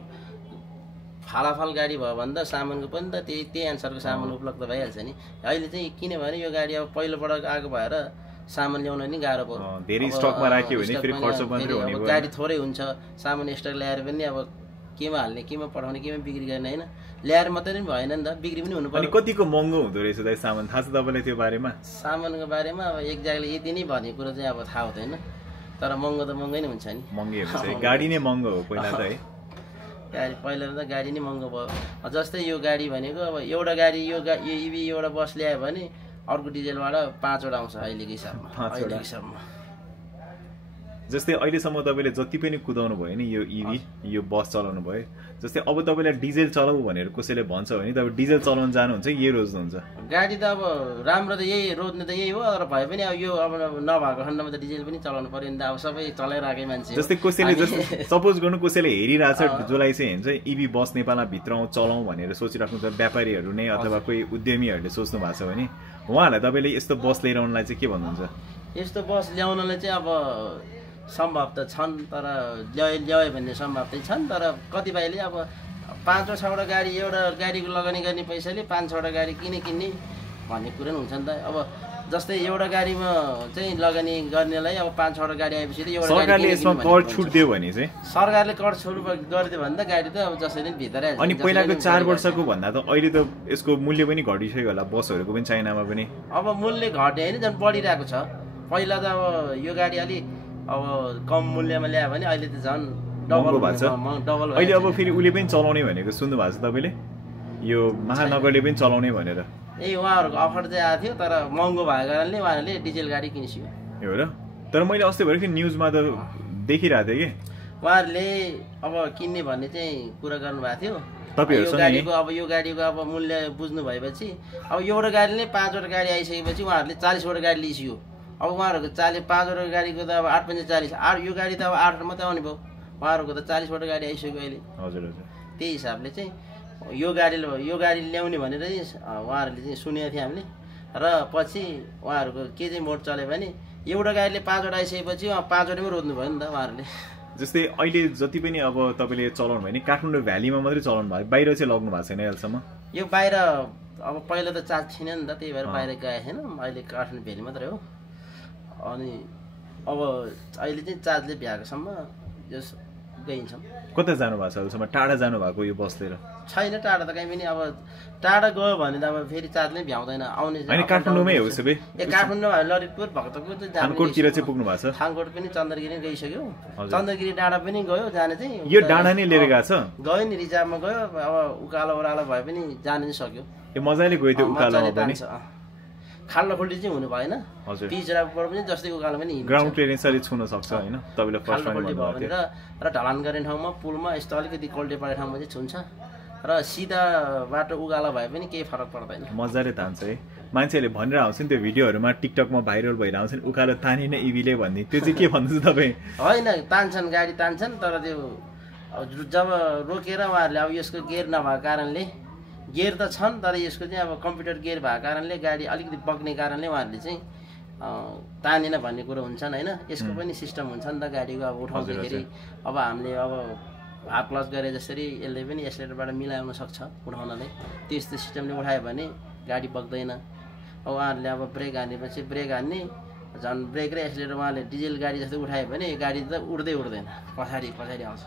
फालाफाल गाडी भयो भने त सामानको पनि त त्यही अनुसारको सामान उपलब्ध भइहाल्छ नि अहिले चाहिँ किनभने यो गाडी अब पहिलोपटक आएको भएर सामान ल्याउन नि गाह्रो भयो धेरै स्टकमा राख्यो भने फेरि खर्च पनि हुने भयो गाडी थोरै हुन्छ सामान स्टक ल्याएर पनि अब केमा हाल्ने केमा पठाउने केमा बिक्री गर्ने हैन ल्याएर मात्रै पनि भएन नि त बिक्री पनि हुनु पर्यो अनि कतिको महँगो हुँदो रहेछ दाइ सामान थाहा छ तपाईलाई त्यो बारेमा सामानको बारेमा अब एक्ज्याक्टली यति नै भन्ने कुरा चाहिँ अब थाहा हुँदैन तर महँगो त महँगै नै हुन्छ नि महँगै हुन्छ गाडी नै महँगो हो पहिला त है गाडी पहिला त गाडी नै महँगो भयो जस्तै यो गाडी भनेको अब एउटा गाडी यो इभी एउटा बस ल्यायो भने अर्को डिजेलबाट 5 वटा आउँछ अहिलेको हिसाबमा जस्तै अहिलेसम्म तपाईँले जति पनि कुदाउनु भयो नि यो इभी यो बस चलाउनु भयो जस्तै अब तपाईँलाई डिजेल चलाऊ भनेर कसैले भन्छ भने तपाईँ डिजेल चलाउन जानुहुन्छ यही रोज्नुहुन्छ गाडी त अब राम्रो त यही रोज्ने त यही हो तर भए पनि अब यो अब नभएको खण्डमा त डिजेल पनि चलाउनु पर्यो नि त अब सबै चलाइराखेकै मान्छे जस्तै कसैले सपोज गर्नु कसैले हेरिरहेछ जसलाई चाहिँ हुन्छ इभी बस नेपालमा भित्राउँ चलाउँ भनेर सोचिराख्नु छ व्यापारीहरू नै अथवा कोही उद्यमीहरूले सोच्नु भएको छ भने उहाँहरूलाई तपाईँले यस्तो बस लिएर आउनलाई चाहिँ के भन्नुहुन्छ यस्तो बस ल्याउनलाई चाहिँ अब सम्भव त छन् तर ल्यायो भन्ने सम्भव चाहिँ छन् तर कतिपयले अब 5-6वटा गाडी एउटा गाडीको लगानी गर्ने पैसाले 5-6वटा गाडी किन्ने भन्ने कुरा पनि हुन्छ नि त अब जस्तै एउटा गाडीमा चाहिँ लगानी गर्नेलाई अब 5-6वटा गाडी आएपछि त एउटा सरकारले यसमा कर छुट दियो भने चाहिँ सरकारले कर छुट गरिदियो भने त गाडी त अब जसरी भित्रै अनि पहिलाको 4 वर्षको भन्दा त अहिले त यसको मूल्य पनि घटिसक्यो होला बसहरूको पनि चाइनामा पनि अब मूल्य घटे हैन झन् बढिरहेको छ पहिला त अब यो गाडी अलि अब कम मूल्यमा ल्यायो भने अहिले त झन् डबल भएको छ अहिले अब फेरि उले पनि चलाउने भनेको सुन्नु भएको छ तपाईँले यो महानगरले पनि चलाउने भनेर उहाँहरूको अफर चाहिँ आएको थियो तर महँगो भएको कारणले उहाँहरूले डिजेल गाडी किनिस्यो हो र तर मैले अस्ति भर्खर न्युजमा त देखिरहेको थिएँ कि उहाँहरूले अब किन्ने भन्ने चाहिँ कुरा गर्नुभएको थियो यो गाडीको अब मूल्य बुझ्नु भएपछि अब एउटा गाडीले 5वटा गाडी आइसकेपछि उहाँहरूले 40वटा गाडी लिइसक्यो अब उहाँहरूको 5वटा गाडीको त अब 8-40 यो गाडी त अब 8 मात्रै आउने भयो उहाँहरूको त 40वटा गाडी आइसक्यो अहिले हजुर हजुर त्यही हिसाबले चाहिँ यो गाडी ल्याउने भनेर उहाँहरूले चाहिँ सुनेको थियो हामीले र पछि उहाँहरूको के चाहिँ मोड चल्यो भने एउटा गाडीले 5वटा आइसकेपछि 5वटामै रोज्नु भयो नि त उहाँहरूले जस्तै अहिले जति पनि अब तपाईँले चलाउनु भयो नि काठमाडौँ भ्यालीमा मात्रै चलाउनु भयो बाहिर चाहिँ लग्नु भएको छैन अहिलेसम्म यो बाहिर अब पहिला त चार्ज थिएन नि त त्यही भएर बाहिर गएको थिएन अहिले काठमाडौँ भ्याली मात्रै हो अनि अब अहिले चाहिँ चार्जले भ्याएकोसम्म जस गइन्छौँ कता जानु भएको छ अहिलेसम्म टाढा जानु भएको यो बस लिएर छैन टाढा त कहीँ पनि अब टाढा गयो भने त अब फेरि चार्जले भ्याउँदैन आउने काठमाडौँमै हो सबै काठमाडौँ ललितपुर भक्तपुर थानकोटतिर चाहिँ पुग्नु भएको छ थानकोट पनि चन्द्रगिरी गइसक्यो चन्द्रगिरी डाँडा पनि गयो जाने चाहिँ यो डाँडा नै लिएर गएको छ गयो नि रिजर्भमा गयो अब उकालो ओह्रालो भए पनि जान नि सक्यो मजाले गयो त्यो उकालोमा पनि खाल्डो खुल्डी चाहिँ हुनु भएन पिच राखबाट पनि जस्तै उकालो पनि ग्राउन्ड क्लियरेन्स अलि छुन सक्छ हैन तपाईले फर्स्ट टाइम भन्नुभएको थियो र ढलान गर्ने ठाउँमा पुलमा यस्तो अलिकति कोल्टे परेको ठाउँमा चाहिँ छुन्छ र सिधा बाटो उकालो भए पनि केही फरक पर्दैन मजाले तान्छ है मान्छेले भनेर आउँछ नि त्यो भिडियोहरुमा टिकटकमा भाइरल भइरा आउँछन् उकालो तानिन इभीले भन्ने त्यो चाहिँ के भन्नुहुन्छ तपाई हैन तान्छन् गाडी तान्छन् तर त्यो जब रोकेर उहाँहरुले अब यसको गियर नभएको कारणले गियर त छन् तर यसको चाहिँ अब कम्प्युटर गियर भएको कारणले गाडी अलिकति बग्ने कारणले उहाँहरुले चाहिँ तानेन भन्ने कुरो हुन्छन् हैन यसको पनि सिस्टम हुन्छ नि त गाडीको अब उठाउँदाखेरि अब हामीले अब हाफ क्लच गरे जसरी यसले पनि एक्सिलेटरबाट मिलाउन सक्छ उठाउनलाई त्यस्तो सिस्टमले उठायो भने गाडी बग्दैन अब उहाँहरुले अब ब्रेक हानेपछि ब्रेक हान्ने झन् ब्रेक र एक्सिलेटर उहाँले डिजेल गाडी जस्तो उठायो भने गाडी त उड्दै उड्दैन पछाडी आउँछ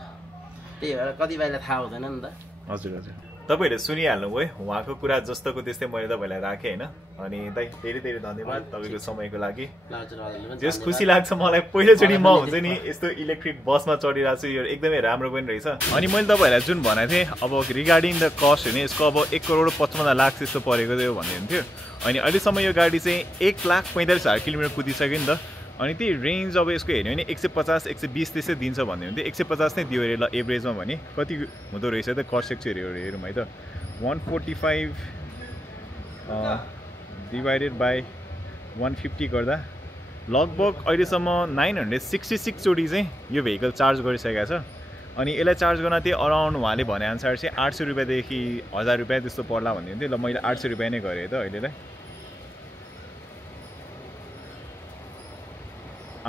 त्यही भएर कतिपयलाई थाहा हुँदैन नि त हजुर हजुर तपाईहरुले सुनिहाल्नु भयो उहाँको कुरा जस्तोको त्यस्तै मैले तपाईलाई राखेँ हैन अनि दाइ धेरै धेरै धन्यवाद तपाईको समयको लागि जस खुसी लाग्छ मलाई पहिलोचोटी म हुन्छ नि यस्तो इलेक्ट्रिक बसमा चढिरहेको छु यो एकदमै राम्रो पनि रहेछ अनि मैले तपाईहरुलाई जुन भनेको थिएँ अब रिगार्डिङ द कस्ट हैन यसको अब 1,55,00,000 जस्तो परेको थियो भन्ने हुन्थ्यो अनि अहिलेसम्म यो गाडी चाहिँ 1,45,000 किलोमिटर कुदिसक्यो नि त अनि त्यही रेन्ज अब यसको हेर्यो भने 150 120 त्यसै दिन्छ भन्ने हुन्थ्यो 150 नै दियो अरे ल एभरेजमा भने कति हुँदो रहेछ त कस्ट सेक्टर हेरौँ है त 145 डिभाइडेड बाई 150 गर्दा लगभग अहिलेसम्म 966 चोटि चाहिँ यो भेहिकल चार्ज गरिसकेको छ अनि यसलाई चार्ज गर्न चाहिँ अराउन्ड उहाँले भनेअनुसार चाहिँ 800 रुपियाँदेखि 1000 रुपियाँ त्यस्तो पर्ला भन्ने हुन्थ्यो ल मैले 800 रुपियाँ नै गरेँ त अहिलेलाई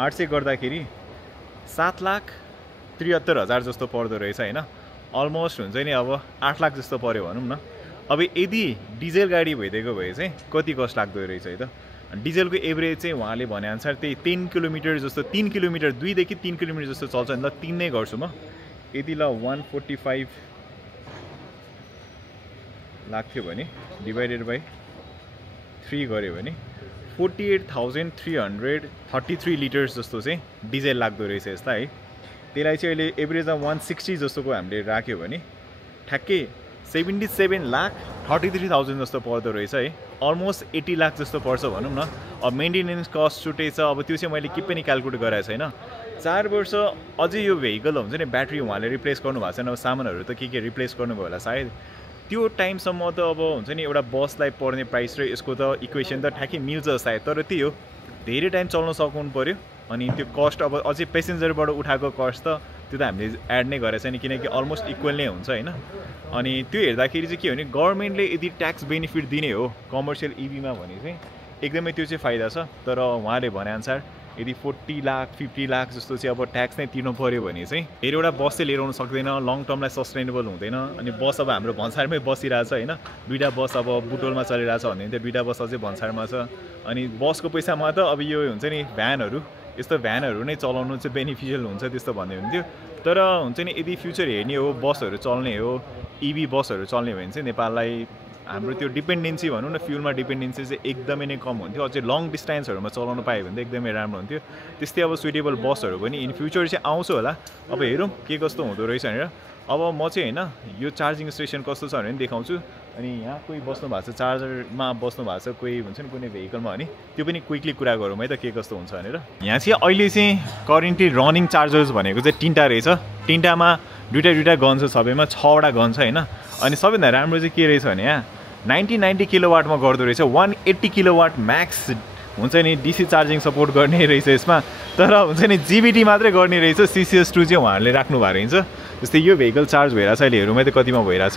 800 गर्दाखेरि 7,73,000 जस्तो पर्दो रहेछ हैन अलमोस्ट हुन्छ नि अब 8 लाख जस्तो पर्यो भनौँ न अब यदि डिजेल गाडी भइदिएको भए चाहिँ कति कस्ट लाग्दो रहेछ है त डिजेलको एभरेज चाहिँ उहाँले भनेअनुसार त्यही 3 किलोमिटर जस्तो 3 किलोमिटर 2 देखि 3 किलोमिटर जस्तो चल्छ नि ल 3 नै गर्छु म यदि ल 145 लाग्थ्यो भने डिभाइडेड बाई 3 गर्यो भने 48,333 लिटर्स जस्तो चाहिँ डिजेल लाग्दो रहेछ यसलाई है त्यसलाई चाहिँ अहिले एभरेजमा 160 जस्तोको हामीले राख्यो भने ठ्याक्कै 77,33,000 जस्तो पर्दो रहेछ है अलमोस्ट 80 लाख जस्तो पर्छ भनौँ न अब मेन्टेनेन्स कस्ट छुटेछ अब त्यो चाहिँ मैले के पनि क्यालकुलेट गराएको छैन 4 वर्ष अझै यो भेहिकल हुन्छ नि ब्याट्री उहाँले रिप्लेस गर्नुभएको छैन अब सामानहरू त के रिप्लेस गर्नुभयो होला सायद त्यो टाइमसम्म त अब हुन्छ नि एउटा बसलाई पर्ने प्राइस र यसको त इक्वेसन त ठ्याक्कै मिल्छ सायद तर त्यही हो धेरै टाइम चल्न सक्नु पर्यो अनि त्यो कस्ट अब अझै पेसेन्जरबाट उठाएको कस्ट त त्यो त हामीले एड नै गरेको छैन किनकि अलमोस्ट इक्वल नै हुन्छ हैन अनि त्यो हेर्दाखेरि चाहिँ के हो भने गभर्नमेन्टले यदि ट्याक्स बेनिफिट दिने हो कमर्सियल इभीमा भने चाहिँ एकदमै त्यो चाहिँ फाइदा छ तर उहाँले भनेअनुसार यदि 40 लाख 50 लाख जस्तो चाहिँ अब ट्याक्स नै तिर्नु पर्यो भने चाहिँ धेरैवटा बस चाहिँ लिएर आउन सक्दैन लङ टर्मलाई सस्टेनेबल हुँदैन अनि बस अब हाम्रो भन्सारमै बसिरहेछ हैन दुईटा बस अब बुटोलमा चलिरहेछ भन्ने त्यो दुईटा बस अझै भन्सारमा छ अनि बसको पैसामा त अब यो हुन्छ नि भ्यानहरू यस्तो भ्यानहरू नै चलाउनु चाहिँ बेनिफिसियल हुन्छ त्यस्तो भन्ने हुन्थ्यो तर हुन्छ नि यदि फ्युचर हेर्ने हो बसहरू चल्ने हो इभी बसहरू चल्ने हो भने चाहिँ नेपाललाई हाम्रो त्यो डिपेन्डेन्सी भनौँ न फ्युलमा डिपेन्डेन्सी चाहिँ एकदमै नै कम हुन्थ्यो अझै लङ डिस्टेन्सहरूमा चलाउनु पायो भने त एकदमै राम्रो हुन्थ्यो त्यस्तै अब सुइटेबल बसहरू पनि इन फ्युचर चाहिँ आउँछ होला अब हेरौँ के कस्तो हुँदो रहेछ भनेर अब म चाहिँ हैन यो चार्जिङ स्टेसन कस्तो छ भने देखाउँछु अनि यहाँ कोही बस्नु भएको छ चार्जरमा बस्नु भएको छ कोही हुन्छ नि कुनै भेहिकलमा भने त्यो पनि क्विकली कुरा गरौँ है त के कस्तो हुन्छ भनेर यहाँ चाहिँ अहिले चाहिँ करेन्टली रनिङ चार्जर्स भनेको चाहिँ 3टा रहेछ 3टामा दुईटा गन छ सबैमा 6वटा गन छ हैन अनि सबैभन्दा राम्रो चाहिँ के रहेछ भने यहाँ 90 किलोवाटमा गर्दो रहेछ 180 किलोवाट म्याक्स हुन्छ नि डिसी चार्जिङ सपोर्ट गर्ने रहेछ यसमा तर हुन्छ नि जिबिटी मात्रै गर्ने रहेछ CCS2 चाहिँ उहाँहरूले राख्नु भएको रहेछ जस्तै यो भेहिकल चार्ज भइरहेछ अहिले हेरौँ है त कतिमा भइरहेछ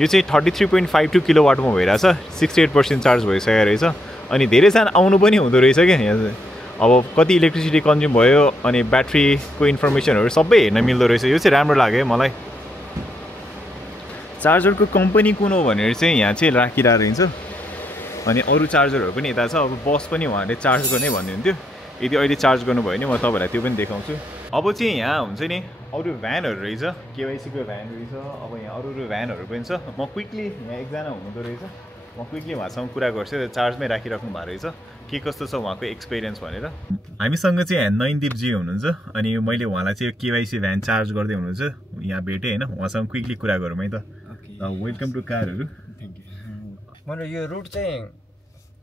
यो चाहिँ 33.52 किलोवाटमा भइरहेछ 68% चार्ज भइसकेको रहेछ अनि धेरैजना आउनु पनि हुँदो रहेछ क्या यहाँ अब कति इलेक्ट्रिसिटी कन्ज्युम भयो अनि ब्याट्रीको इन्फर्मेसनहरू सबै हेर्न मिल्दो रहेछ यो चाहिँ राम्रो लाग्यो मलाई चार्जरको कम्पनी कुन हो भनेर चाहिँ यहाँ चाहिँ राखिरहेको रहेछ अनि अरू चार्जरहरू पनि यता छ अब बस पनि उहाँले चार्ज गर्ने भन्ने हुन्थ्यो यदि अहिले चार्ज गर्नुभयो भने म तपाईँलाई त्यो पनि देखाउँछु अब चाहिँ यहाँ हुन्छ नि अरू भ्यानहरू रहेछ केवाइसीको भ्यान रहेछ अब यहाँ अरू भ्यानहरू पनि छ म क्विकली यहाँ एकजना हुनुहुँदो रहेछ म क्विकली उहाँसँग कुरा गर्छु चार्जमै राखिराख्नु भएको रहेछ के कस्तो छ उहाँको एक्सपिरियन्स भनेर हामीसँग चाहिँ यहाँ नयनदीपजी हुनुहुन्छ अनि मैले उहाँलाई चाहिँ केवाइसी भ्यान चार्ज गर्दै हुनुहुन्छ यहाँ भेटेँ होइन उहाँसँग क्विकली कुरा गरौँ है त वेलकम टु कारहरू मैले यो रुट चाहिँ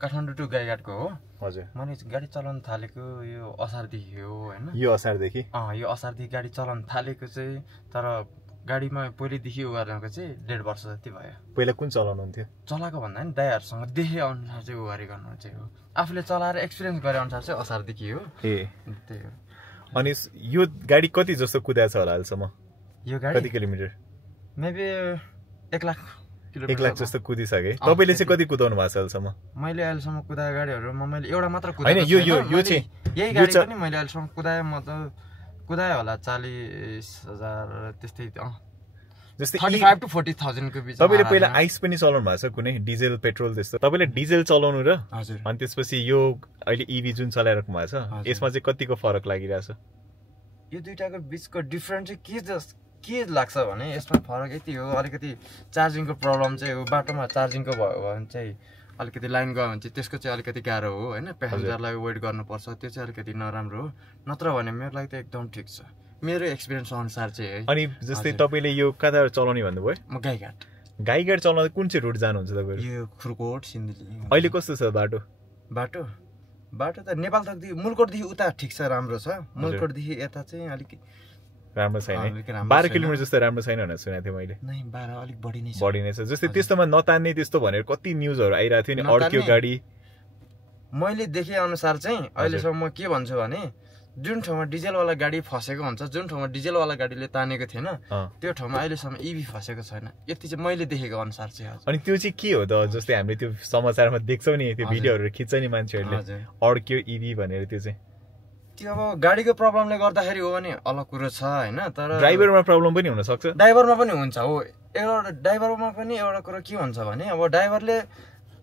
काठमाडौँ टु गाईघाटको हो हजुर मैले गाडी चलाउन थालेको यो असारदेखि हो हैन यो असारदेखि यो असारदेखि गाडी चलाउन थालेको चाहिँ तर गाडीमा पहिलेदेखि उ गरेको चाहिँ 1.5 वर्ष जति भयो। पहिला कुन चलाउनुहुन्थ्यो? चलाएको भन्दा नि ड्राइभरसँग देखे अनुसार चाहिँ उ गरे गर्नु चाहिँ हो। आफूले चलाएर एक्सपिरियन्स गरे अनुसार चाहिँ असारदेखि हो। त्यही हो। अनि यो गाडी कति जस्तो कुदाएको छ होला अहिलेसम्म? यो गाडी कति kilometre? Maybe 1 lakh kilometre. 1 lakh जस्तो कुदिसके। तपाईँले चाहिँ कति कुदाउनु भएको छ अहिलेसम्म? मैले अहिलेसम्म कुदाएको गाडीहरूमा मैले एउटा मात्र कुदाएको होइन, यो चाहिँ यही गाडी पनि मैले अहिलेसम्म कुदाएँ। म त कुदाएँ होला 40,000 त्यस्तै जस्तै 35 to 40,000 को बिच। तपाईँले पहिला आइस पनि चलाउनु भएको छ कुनै डिजेल पेट्रोल त्यस्तो? तपाईँले डिजेल चलाउनु र हजुर अनि त्यसपछि यो अहिले इभी जुन चलाइराख्नु भएको छ यसमा चाहिँ कतिको फरक लागिरहेछ? यो दुईटाको बिचको डिफरेन्ट चाहिँ के लाग्छ भने यसमा फरक यति हो, अलिकति चार्जिङको प्रब्लम चाहिँ हो। बाटोमा चार्जिङको भयो भने चाहिँ अलिकति लाइन गयो भने चाहिँ त्यसको चाहिँ अलिकति गाह्रो हो होइन। प्यासेन्जरलाई वेट गर्नुपर्छ, त्यो चाहिँ अलिकति नराम्रो हो। नत्र भने मेरो लागि त एकदम ठिक छ, मेरो एक्सपिरियन्स अनुसार चाहिँ है। अनि जस्तै तपाईँले यो कता चलाउने भन्नुभयो? म गाईघाट चलाउँदा कुन चाहिँ रुट जानुहुन्छ तपाईँहरू? यो खुरकोट सिन्धुली। अहिले कस्तो छ बाटो? बाटो त नेपाल तकदेखि मुलकोटदेखि उता ठिक छ, राम्रो छ। मुलकोटदेखि यता चाहिँ अलिक राम्रो छैन। 12 किलोमिटर जस्तो राम्रो छैन भनेर सुनेको थिएँ मैले। नै 12 अलिक बढी नै छ। जस्तै त्यस्तोमा नतान्ने त्यस्तो भनेर कति न्युजहरू आइरहेको थियो नि, अड्क्यो गाडी। मैले देखे अनुसार चाहिँ अहिलेसम्म के भन्छु भने जुन ठाउँमा डिजेलवाला गाडी फसेको हुन्छ, जुन ठाउँमा डिजेलवाला गाडीले तानेको थिएन त्यो ठाउँमा अहिलेसम्म इभी फसेको छैन, यति चाहिँ मैले देखेको अनुसार चाहिँ। अनि त्यो चाहिँ के हो त? जस्तै हामीले त्यो समाचारमा देख्छौँ नि, त्यो भिडियोहरू खिच्छ नि मान्छेहरूले, अड्क्यो इभी भनेर। त्यो चाहिँ त्यो अब गाडीको प्रब्लमले गर्दाखेरि हो भने अलग कुरो छ होइन। तर ड्राइभरमा प्रब्लम पनि हुनसक्छ। ड्राइभरमा पनि हुन्छ हो। एउटा ड्राइभरमा पनि एउटा कुरो के हुन्छ भने अब ड्राइभरले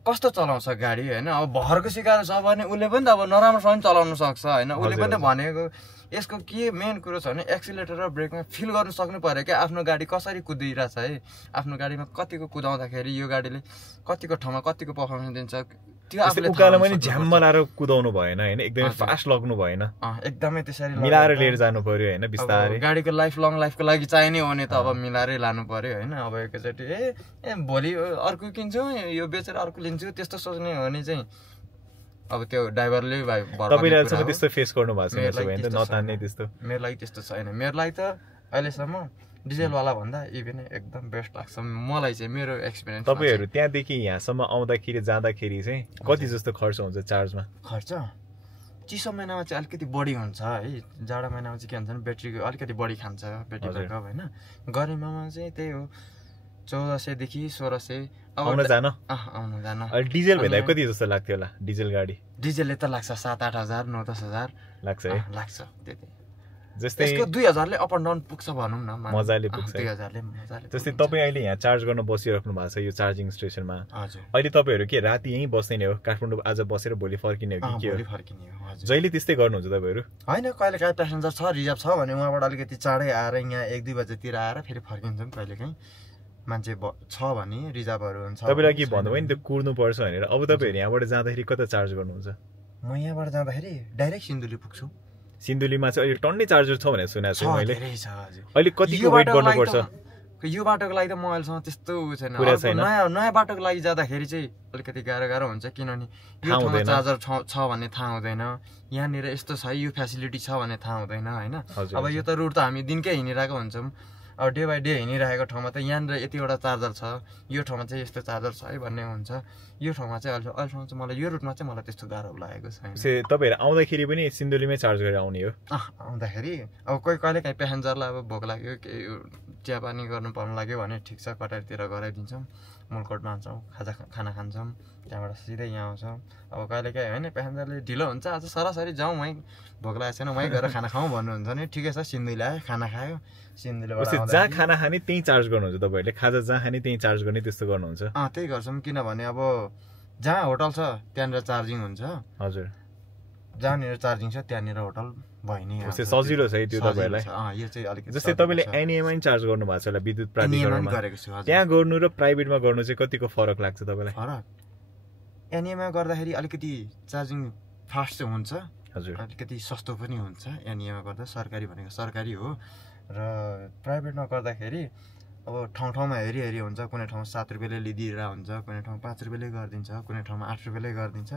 कस्तो चलाउँछ गाडी होइन। अब भरको सिकाएर छ भने उसले पनि त अब नराम्रोसँग चलाउन सक्छ होइन। उसले पनि त भनेको यसको के मेन कुरो छ भने एक्सिलेटर र ब्रेकमा फिल गर्नु सक्नु पर्यो क्या, आफ्नो गाडी कसरी कुदिरहेछ है, आफ्नो गाडीमा कतिको कुदाउँदाखेरि यो गाडीले कतिको ठाउँमा कतिको पर्फर्मेन्स दिन्छ त्यो आफूले उकालोमा पनि झ्याम्म लाएर कुदाउनु भएन होइन, एकदमै फास्ट लग्नु भएन, एकदमै त्यसरी मिलाएर लिएर जानु पर्यो होइन बिस्तारै। गाडीको लङ लाइफको लागि चाहिने हो भने त अब मिलाएरै लानु पर्यो होइन। अब एकैचोटि ए भोलि अर्को किन्छु यो बेचेर अर्को लिन्छु त्यस्तो सोच्ने हो भने चाहिँ अब त्यो ड्राइभरले तपाईँले अहिलेसम्म त्यस्तो फेस गर्नु भएको छैन नतान्ने त्यस्तो? मेरो लागि त्यस्तो छैन। मेरो लागि त अहिलेसम्म डिजेलवाला भन्दा इभन एकदम बेस्ट लाग्छ मलाई चाहिँ, मेरो एक्सपिरियन्स। तपाईँहरू त्यहाँदेखि यहाँसम्म आउँदाखेरि जाँदाखेरि चाहिँ कति जस्तो खर्च हुन्छ चार्जमा? खर्च चिसो महिनामा चाहिँ अलिकति बढी हुन्छ है, जाडो महिनामा चाहिँ के हुन्छ भने ब्याट्रीको अलिकति बढी खान्छ ब्याट्री ब्याकअप होइन। गर्मीमा चाहिँ त्यही हो 1400 देखि 1600 आउन जान। डिजेल भन्दा कति जस्तो लाग्थ्यो होला डिजेल गाडी? डिजेलले त लाग्छ 7-8 हजार 9-10 हजार लाग्छ है, लाग्छ त्यति। जस्तै यसको 2000ले अप एन्ड डाउन पुग्छ भनौँ न, मजाले पुग्छ 2000ले मजाले। जस्तै तपाईँ अहिले यहाँ चार्ज गर्न बसिराख्नु भएको छ यो चार्जिङ स्टेसनमा, हजुर अहिले तपाईँहरू के राति यहीँ बस्ने नै हो? काठमाडौँ आज बसेर भोलि फर्किने हो कि के हो? भोलि फर्किने हो हजुर। जहिले त्यस्तै गर्नुहुन्छ तपाईँहरू? होइन, कहिलेकाहीँ प्यासेन्जर छ रिजर्भ छ भने उहाँबाट अलिकति चाँडै आएर यहाँ 1-2 बजेतिर आएर फेरि फर्किन्छौँ। कहिलेकाहीँ मान्छे छ भने रिजर्भहरू हुन्छ। तपाईँलाई के भन्नुभयो नि त्यो कुर्नु पर्छ भनेर, अब तपाईँहरू यहाँबाट जाँदाखेरि कता चार्ज गर्नुहुन्छ? म यहाँबाट जाँदाखेरि डाइरेक्ट सिन्धुली पुग्छु। सिन्धुलीमा चाहिँ अहिले टन्नै चार्जर छ भनेर सुनेको छु मैले। अहिले कतिको यो वेट गर्नुपर्छ? यो बाटोको लागि त म अहिलेसम्म त्यस्तो छैन। नयाँ बाटोको लागि जाँदाखेरि चाहिँ अलिकति गाह्रो हुन्छ, किनभने यो ठाउँमा चार्जर छ भन्ने थाहा हुँदैन, यहाँनिर यस्तो छ यो फेसिलिटी छ भन्ने थाहा हुँदैन होइन। अब यो त रुट त हामी दिनकै हिँडिरहेको हुन्छौँ, अब डे बाई डे हिँडिरहेको ठाउँमा त यहाँनिर यतिवटा चार्जर छ, यो ठाउँमा चाहिँ यस्तो चार्जर छ है भन्ने हुन्छ। यो ठाउँमा चाहिँ अहिलेसम्म चाहिँ मलाई यो रुटमा चाहिँ मलाई त्यस्तो गाह्रो लागेको छैन। तपाईँहरू आउँदाखेरि पनि सिन्धुलीमै चार्ज गरेर आउने हो? आउँदाखेरि अब कहिलेकाहीँ प्यासेन्जरलाई अब भोक लाग्यो केही चियापानी गर्नु पर्नु लाग्यो भने ठिक छ कटारतिर गराइदिन्छौँ, मुलकोटमा आउँछौँ खाना खान्छौँ, त्यहाँबाट सिधै यहाँ आउँछौँ। अब कहिलेकाहीँ होइन प्यासेन्जरले ढिलो हुन्छ आज सरासरी जाउँ वहीँ भोक लागेको छैन वहीँ गएर खाना खाउँ भन्नुहुन्छ भने ठिकै छ, सिन्धुली आयो खाना खायो, सिन्धुलीबाट जहाँ खाना खाने त्यहीँ चार्ज गर्नुहुन्छ तपाईँहरूले? खाजा जहाँ खाने त्यहीँ चार्ज गर्ने त्यस्तो गर्नुहुन्छ? त्यही गर्छौँ, किनभने अब जहाँ होटल छ त्यहाँनिर चार्जिङ हुन्छ। हजुर, जहाँनिर चार्जिङ छ त्यहाँनिर होटल भयो नि, सजिलो छ है त्यो तपाईँहरूलाई? यो चाहिँ अलिकति जस्तै तपाईँले एनएममा चार्ज गर्नु भएको छ होला विद्युत प्राधिकरणमा, त्यहाँ गर्नु र प्राइभेटमा गर्नु चाहिँ कतिको फरक लाग्छ तपाईँलाई? फरक एनएममा गर्दाखेरि अलिकति चार्जिङ फास्ट चाहिँ हुन्छ, हजुर अलिकति सस्तो पनि हुन्छ एनएममा गर्दा। सरकारी भनेको सरकारी हो र प्राइभेटमा गर्दाखेरि अब ठाउँ हेरी हुन्छ, कुनै ठाउँमा 7 रुपियाँले लिइदिएर हुन्छ, कुनै ठाउँमा 5 रुपियाँले गरिदिन्छ, कुनै ठाउँमा 8 रुपियाँले गरिदिन्छ,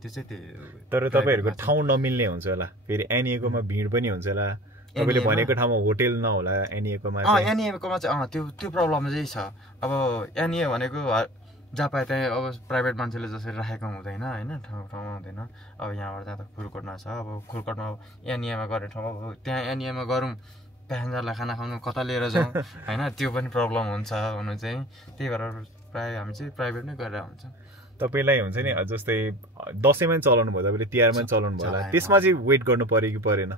त्यो चाहिँ त्यही। तर तपाईँहरूको ठाउँ नमिल्ने हुन्छ होला, फेरि एनएकोमा भिड पनि हुन्छ होला, तपाईँले भनेको ठाउँमा होटेल नहोला एनइएकोमा एनइएकोमा चाहिँ त्यो प्रब्लम चाहिँ छ। अब एनइए भनेको जहाँ पाए त्यहीँ अब प्राइभेट मान्छेले जसरी राखेको हुँदैन होइन, ठाउँमा हुँदैन। अब यहाँबाट जाँदा खुलकोटमा छ, अब खुलकोटमा अब एनइएमा गर्ने ठाउँ अब त्यहाँ एनइएमा गरौँ प्यासेन्जरलाई खाना खानु कता लिएर जाउँ होइन, त्यो पनि प्रब्लम हुन्छ हुनु चाहिँ। त्यही भएर प्रायः हामी चाहिँ प्राइभेट नै गरेर हुन्छ। तपाईँलाई हुन्छ नि जस्तै दसैँमा पनि चलाउनु भयो, तपाईँले तिहारमा पनि चलाउनु भयो होला, त्यसमा चाहिँ वेट गर्नु पऱ्यो कि परेन?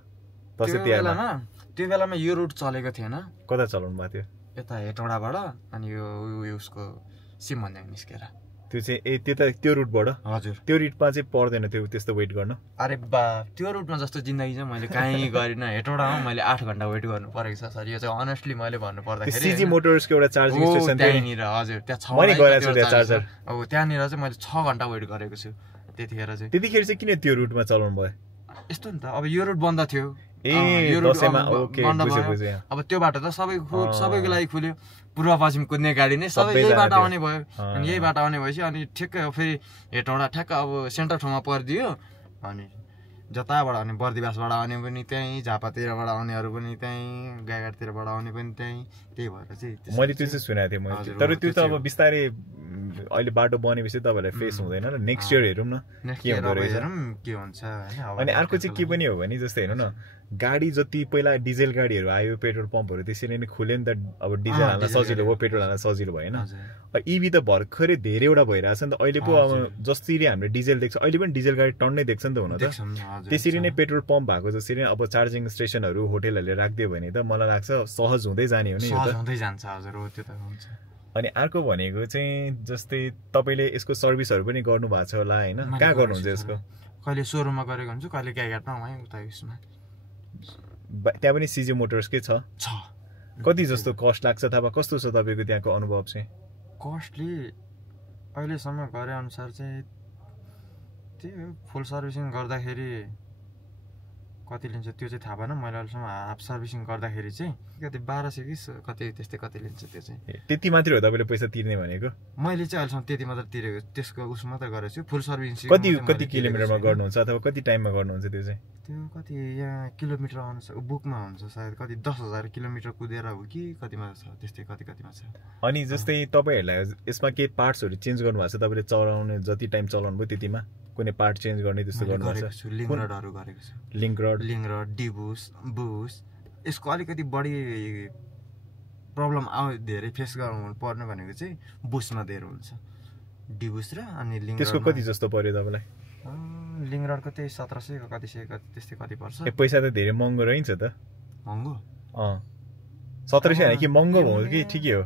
त्यो बेलामा यो रुट चलेको थिएन। कता चलाउनु भएको थियो? यता हेटौँडाबाट अनि यो उसको सिमभन्ज्याङ निस्केर त्यो चाहिँ त्यो रुटबाट? हजुर। त्यो रुटमा चाहिँ पर्दैन त्यो त्यस्तो वेट गर्न? अरे बा त्यो रुटमा जस्तो जिन्दगी चाहिँ मैले कहीँ गरिनँ। हेटौँडामा मैले 8 घन्टा वेट गर्नु परेको छ सर। यो चाहिँ अनेस्टली मैले भन्नु पर्दाखेरि सिजी मोटर्सको एउटा चार्जिङ स्टेसन त्यहाँनिर हजुर त्यहाँ 6 चार्जर अब त्यहाँनिर चाहिँ मैले 6 घन्टा वेट गरेको छु त्यतिखेर चाहिँ। त्यतिखेर चाहिँ किन त्यो रुटमा चलाउनु भयो? यस्तो नि त अब यो रुट बन्द थियो। अब त्यो बाटो त सबैको लागि खुल्यो। पूर्व पश्चिम कुद्ने गाडी नै सबै यही बाटो आउने भयो। अनि यही बाटो आउने भएपछि अनि ठ्याक्कै फेरि हेटौँडा ठ्याक्क अब सेन्टर ठाउँमा परिदियो। अनि जताबाट आउने बर्दिवासबाट आउने पनि त्यहीँ, झापातिरबाट आउनेहरू पनि त्यहीँ, गाईघाटतिरबाट आउने पनि त्यहीँ। त्यही भएर चाहिँ मैले त्यो चाहिँ सुनेको थिएँ मैले। तर त्यो त अब बिस्तारै अहिले बाटो बनेपछि तपाईँहरूलाई फेस हुँदैन र नेक्स्ट इयर हेरौँ न के हुँदो रहेछ के हुन्छ होइन। अनि अर्को चाहिँ के पनि हो भने जस्तै हेर्नु न, गाडी जति पहिला डिजेल गाडीहरू आयो, पेट्रोल पम्पहरू त्यसरी नै खुल्यो नि त। अब डिजेल हाल्न सजिलो भयो, पेट्रोल हाल्न सजिलो भयो होइन। इभी त भर्खरै धेरैवटा भइरहेछ नि त अहिले पो। अब जसरी हामीले डिजेल देख्छ अहिले पनि डिजेल गाडी टन्नै देख्छ नि त हुन त। त्यसरी नै पेट्रोल पम्प भएको जसरी अब चार्जिङ स्टेसनहरू होटेलहरूले राखिदियो भने त मलाई लाग्छ सहज हुँदै जाने हो नि। हुँदै जान्छ हजुर, हो त्यो त हुन्छ। अनि अर्को भनेको चाहिँ जस्तै तपाईँले यसको सर्भिसहरू पनि गर्नु भएको छ होला होइन? कहाँ गर्नुहुन्छ यसको? कहिले सोरुममा गरेको हुन्छु, कहिले गाईघाटमा वहीँ उता उसमा। त्यहाँ पनि सिजी मोटर्सकै छ? कति जस्तो कस्ट लाग्छ थाहा? कस्तो छ तपाईँको त्यहाँको अनुभव चाहिँ? कस्टली अहिलेसम्म गरे अनुसार चाहिँ त्यही हो, फुल सर्भिसिङ गर्दाखेरि कति लिन्छ त्यो चाहिँ थाहा भएन। मैले अहिलेसम्म हाफ सर्भिसिङ गर्दाखेरि चाहिँ कति 1200 कि कति त्यस्तै कति लिन्छ त्यो चाहिँ। त्यति मात्रै हो तपाईँले पैसा तिर्ने भनेको? मैले चाहिँ अहिलेसम्म त्यति मात्र तिरेको, त्यसको उस मात्रै गरेको छु। फुल सर्भिसिङ कति किलोमिटरमा गर्नुहुन्छ अथवा कति टाइममा गर्नुहुन्छ त्यो चाहिँ? त्यो कति यहाँ किलोमिटर अनुसार बुकमा हुन्छ सायद, कति 10,000 किलोमिटर कुदेर हो कि कतिमा छ त्यस्तै कतिमा छ। अनि जस्तै तपाईँहरूलाई यसमा केही पार्ट्सहरू चेन्ज गर्नुभएको छ? तपाईँले चलाउने जति टाइम चलाउनु भयो त्यतिमा कुनै पार्ट चेन्ज गर्ने त्यस्तो गर्नुभएको छ? लिङ्क रडहरू गरेको छु। लिङ्क रड डिबुस बुस यसको अलिकति बढी प्रब्लम धेरै फेस गर्नु पर्ने भनेको चाहिँ बुसमा धेरै हुन्छ। डिबुस र अनि लिङ्क त्यसको कति जस्तो पर्यो तपाईँलाई? लिङ्क रडको त्यही 1700 कति त्यस्तै कति पर्छ। पैसा त धेरै महँगो रहन्छ त। महँगो? 1700 होइन कि महँगो भयो कि ठिकै हो?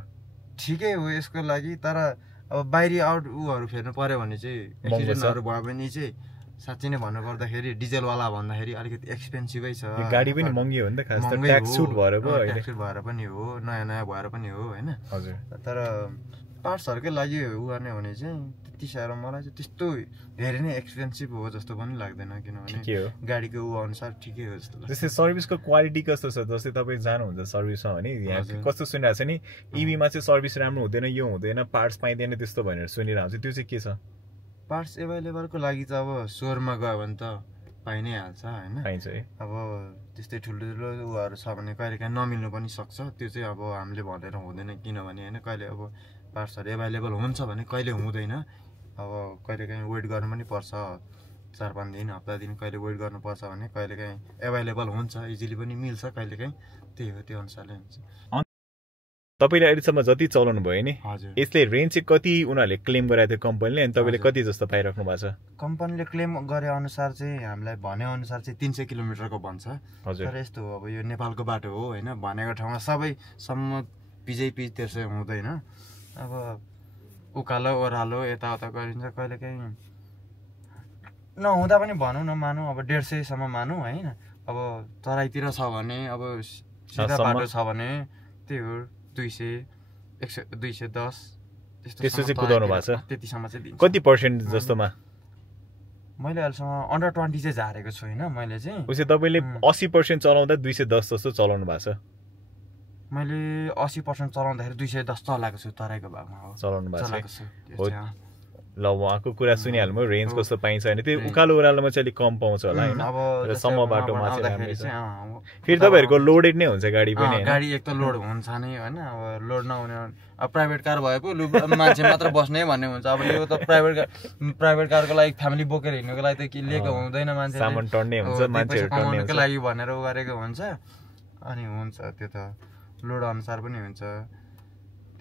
ठिकै हो यसको लागि, तर अब बाहिरी आउट उहरू फेर्नु पर्यो भने चाहिँ एक्सिडेन्टहरू भयो भने चाहिँ साँच्चै नै भन्नुपर्दाखेरि डिजेलवाला भन्दाखेरि अलिकति एक्सपेन्सिभै छ। गाडी पनि महँगी हो नि त, खास त ट्याक्स सुट भएर पो भएर पनि हो, नयाँ भएर पनि हो होइन। हजुर। तर पार्ट्सहरूकै लागि उ गर्ने भने चाहिँ त्यति साह्रो मलाई चाहिँ त्यस्तो धेरै नै एक्सपेन्सिभ हो जस्तो पनि लाग्दैन, किनभने गाडीको उ अनुसार ठिकै हो जस्तो लाग्छ। जस्तै सर्भिसको क्वालिटी कस्तो छ? जस्तै तपाईँ जानुहुन्छ सर्भिसमा भने यहाँ कस्तो सुनिरहेको छ नि, इभीमा चाहिँ सर्भिस राम्रो हुँदैन, यो हुँदैन, पार्ट्स पाइँदैन त्यस्तो भनेर सुनिरहेको छ, त्यो चाहिँ के छ? पार्ट्स एभाइलेबलको लागि त अब सोरुममा गयो भने त पाइ नै हाल्छ होइन। पाइन्छ है। अब त्यस्तै ठुल्ठुलो उहरू छ भने कहिले काहीँ नमिल्नु पनि सक्छ, त्यो चाहिँ अब हामीले भनेर हुँदैन, किनभने होइन कहिले अब पार्ट्सहरू एभाइलेबल हुन्छ भने कहिले हुँदैन। अब कहिले काहीँ वेट गर्नु पनि पर्छ, 4-5 दिन हप्ता दिन कहिले वेट गर्नुपर्छ भने कहिले काहीँ एभाइलेबल हुन्छ, इजिली पनि मिल्छ कहिले काहीँ। त्यही हो, त्यो अनुसारले हुन्छ। तपाईँले अहिलेसम्म जति चलाउनु भयो नि यसले रेन्ज चाहिँ कति उनीहरूले क्लेम गराएको थियो कम्पनीले, अनि तपाईँले कति जस्तो पाइराख्नु भएको छ? कम्पनीले क्लेम गरे अनुसार चाहिँ हामीलाई भने अनुसार चाहिँ 300 किलोमिटरको भन्छ। तर यस्तो हो, अब यो नेपालको बाटो हो होइन, भनेको ठाउँमा सबैसम्म पिजै त्यसै हुँदैन। अब उकालो ओह्रालो यताउता गरिन्छ, कहिले काहीँ नहुँदा पनि भनौँ न मानौँ अब 150सम्म मानौँ होइन। अब तराईतिर छ भने अब सिधा बाटो छ भने त्यही हो 200, 210 त्यस्तो चाहिँ कुदाउनु भएको छ? त्यतिसम्म चाहिँ दिन्छ। कति पर्सेन्ट जस्तोमा? मैले अहिलेसम्म अन्डर 20 चाहिँ झारेको छुइनँ मैले चाहिँ। उसै तपाईँले 80% चलाउँदा 210 जस्तो चलाउनु भएको छ? मैले 80% चलाउँदाखेरि 210 चलाएको छु, तराईको भागमा हो चलाउनु भएको छ। ल उहाँको कुरा सुनिहाल्नु रेन्ज कस्तो पाइन्छ भने त्यो उकालो ओह्रालोमा चाहिँ अलिक कम पाउँछ होला हैन र सम्म बाटोमा चाहिँ राम्रै छ फेरि तपाईहरुको लोडेड नै हुन्छ गाडी पनि हैन गाडी एक त लोड हुन्छ नि हैन अब लोड नहुने अब प्राइभेट कार भएको मान्छे मात्र बस्ने भन्ने हुन्छ अब यो त प्राइभेट कारको लागि फ्यामिली बोकेर हिँड्नुको लागि त के लिएको हुँदैन मान्छे सामान टन्ने हुन्छ मान्छेहरु टन्ने हुन्छ लागि भनेर उ गरेको हुन्छ अनि हुन्छ त्यो त लोड अनुसार पनि हुन्छ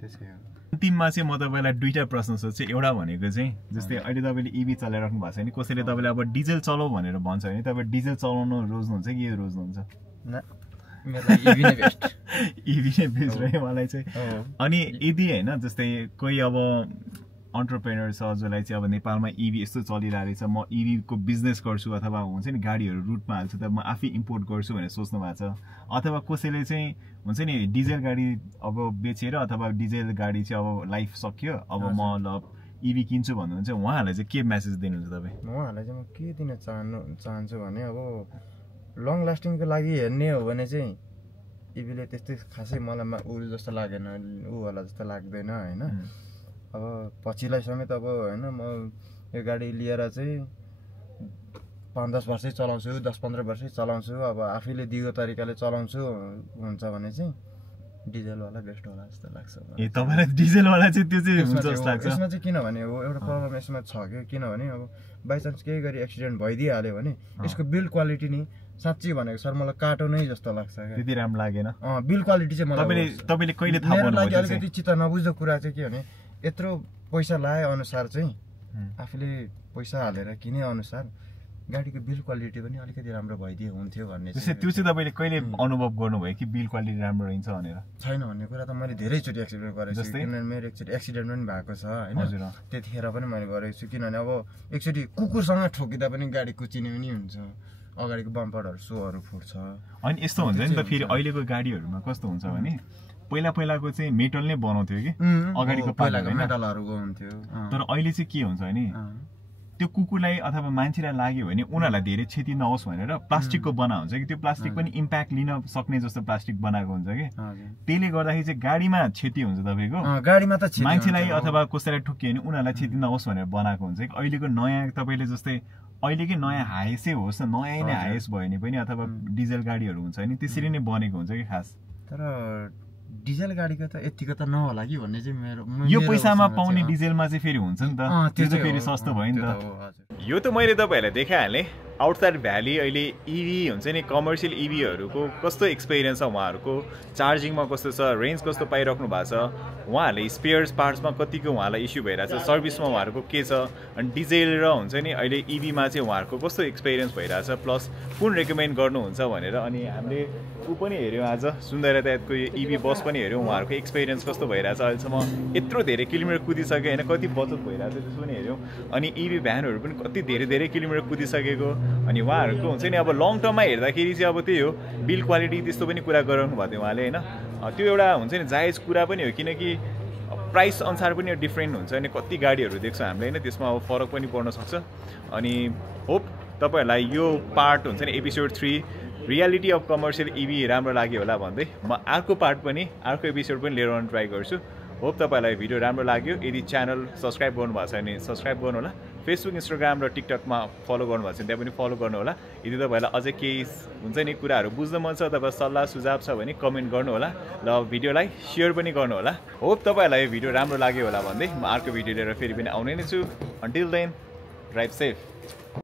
त्यसै हो अन्तिममा चाहिँ म तपाईलाई दुईटा प्रश्न सोध्छु एउटा भनेको चाहिँ जस्तै अहिले तपाईले इभी चलाइराख्नु भएको छ नि कसैले तपाईले अब डिजेल चलाऊ भनेर भन्छ भने तपाईँ डिजेल चलाउन रोज्नुहुन्छ कि यो रोज्नुहुन्छ इभी नै बेस्ट इभी नै बेस्ट रह्यो मलाई चाहिँ अनि यदि हैन जस्तै कोही अब एन्टरप्रेन्योर छ जसलाई चाहिँ अब नेपालमा इभी यस्तो चलिरहेको रहेछ म इभी को बिजनेस गर्छु अथवा हुन्छ नि गाडीहरू रुटमा हाल्छु त म आफै इम्पोर्ट गर्छु भनेर सोच्नु भएको छ अथवा कसैले चाहिँ हुन्छ नि डिजेल गाडी अब बेचेर अथवा डिजेल गाडी चाहिँ अब लाइफ सकियो अब म ल इभी किन्छु भन्नुहुन्छ उहाँहरूलाई चाहिँ के मेसेज दिनुहुन्छ तपाईँ उहाँहरूलाई चाहिँ म के दिन चाहन्छु भने अब लङ लास्टिङको लागि हेर्ने हो भने चाहिँ इभीले त्यस्तै खासै मलाई उ जस्तो लागेन ऊ होला जस्तो लाग्दैन हैन अब पछिलाई समेत अब हैन म यो गाडी लिएर चाहिँ 5-10 वर्षै चलाउँछु 10-15 वर्षै चलाउँछु अब आफैले दिगो तरिकाले चलाउँछु हुन्छ भने चाहिँ डिजेल वाला बेस्ट होला जस्तो लाग्छ ए तपाईलाई डिजेल वाला चाहिँ त्यो चाहिँ हुन्छ जस्तो लाग्छ यसमा चाहिँ किनभने एउटा प्रब्लम यसमा छ के किनभने अब बाइ चान्स केही गरी एक्सिडेन्ट भइदिहाल्यो भने यसको बिल्ड क्वालिटी नि साच्चै भनेको सर मलाई काटो नै जस्तो लाग्छ त्यति राम्रो लागेन बिल्ड क्वालिटी चाहिँ मलाई तपाईले कहिले थाहा पाउनु भयो अलिकति चित्त नबुझ्दो कुरा चाहिँ के भने यत्रो पैसा लाए अनुसार चाहिँ आफूले पैसा हालेर किने अनुसार गाडीको बिल्ड क्वालिटी पनि अलिकति राम्रो भइदिए हुन्थ्यो भन्ने चाहिँ त्यो चाहिँ तपाईले कहिले अनुभव गर्नुभयो कि बिल्ड क्वालिटी राम्रो रहन्छ भनेर छैन भन्ने कुरा त मैले धेरैचोटि एक्सिडेन्ट गरेको छु किनभने मेरो एकचोटि एक्सिडेन्ट पनि भएको छ हैन त्यतिखेर पनि मैले गरेको छु किनभने अब एकचोटि कुकुरसँग ठोकिँदा पनि गाडी कुचिने पनि हुन्छ अगाडिको बम्परहरू सोहरू फुट्छ अनि यस्तो हुन्छ नि त फेरि अहिलेको गाडीहरूमा कस्तो हुन्छ भने पहिलाको चाहिँ मेटल नै बनाउँथ्यो कि अगाडिको पहिलाको मेटलहरुको हुन्थ्यो तर अहिले चाहिँ के हुन्छ भने त्यो कुकुरलाई अथवा मान्छेलाई लाग्यो भने उनीहरूलाई धेरै क्षति नहोस् भनेर प्लास्टिकको बना हुन्छ कि त्यो प्लास्टिक पनि इम्प्याक्ट लिन सक्ने जस्तो प्लास्टिक बनाएको हुन्छ कि त्यसले गर्दाखेरि चाहिँ गाडीमा क्षति हुन्छ तपाईको गाडीमा त मान्छेलाई अथवा कसैलाई ठोक्यो भने उनीहरूलाई क्षति नहोस् भनेर बनाएको हुन्छ कि अहिलेको नयाँ तपाईले जस्तै अहिलेकै नयाँ हाइसै होस् न नयाँ नै हाइस भयो भने पनि अथवा डिजेल गाडीहरू हुन्छ नि त्यसरी नै बनेको हुन्छ कि खास तर डिजेल गाडीको त यतिको त नहोला कि भन्ने चाहिँ मेरो यो पैसामा पाउने डिजेलमा चाहिँ फेरि हुन्छ नि त त्यो चाहिँ फेरि सस्तो भयो नि त यो त मैले तपाईहरुलाई देखाइहालेँ आउटसाइड भ्याली अहिले इभी हुन्छ नि कमर्सियल इभीहरूको कस्तो एक्सपिरियन्स छ उहाँहरूको चार्जिङमा कस्तो छ रेन्ज कस्तो पाइराख्नु भएको छ उहाँहरूले स्पेयर्स पार्ट्समा कतिको उहाँलाई इस्यु भइरहेको छ सर्भिसमा उहाँहरूको के छ अनि डिजेल र हुन्छ नि अहिले इभीमा चाहिँ उहाँहरूको कस्तो एक्सपिरियन्स भइरहेछ प्लस कुन रेकमेन्ड गर्नुहुन्छ भनेर अनि हामीले ऊ पनि हेऱ्यौँ आज सुन्दर यातायातको यो इभी बस पनि हेऱ्यौँ उहाँहरूको एक्सपिरियन्स कस्तो भइरहेछ अहिलेसम्म यत्रो धेरै किलोमिटर कुदिसक्यो होइन कति बचत भइरहेछ त्यसो पनि हेऱ्यौँ अनि इभी भ्यानहरू पनि कति धेरै किलोमिटर कुदिसकेको अनि उहाँहरूको हुन्छ नि अब लङ टर्ममा हेर्दाखेरि चाहिँ अब त्यही हो बिल्ड क्वालिटी त्यस्तो पनि कुरा गराउनु भएको थियो उहाँले होइन त्यो एउटा हुन्छ नि जायज कुरा पनि हो किनकि प्राइस अनुसार पनि डिफ्रेन्ट हुन्छ अनि कति गाडीहरू देख्छौँ हामीले होइन त्यसमा अब फरक पनि पर्न सक्छ अनि होप तपाईँहरूलाई यो पार्ट हुन्छ नि एपिसोड 3 रियालिटी अफ कमर्सियल इभी राम्रो लाग्यो होला भन्दै म अर्को पार्ट पनि अर्को एपिसोड पनि लिएर आउन ट्राई गर्छु होप तपाईँलाई भिडियो राम्रो लाग्यो यदि च्यानल सब्सक्राइब गर्नुभएको छ भने सब्सक्राइब गर्नु होला फेसबुक इन्स्टाग्राम र टिकटकमा फलो गर्नुभएको छ भने त्यहाँ पनि फलो गर्नु होला यदि तपाईँलाई अझै केही हुन्छ नि कुराहरू बुझ्न मन छ अथवा सल्लाह सुझाव छ भने कमेन्ट गर्नु होला ल भिडियोलाई सेयर पनि गर्नु होला होप तपाईँलाई यो भिडियो राम्रो लाग्यो होला भन्दै म अर्को भिडियो लिएर फेरि पनि आउने नै छु अन्टिल देन ड्राइभ सेफ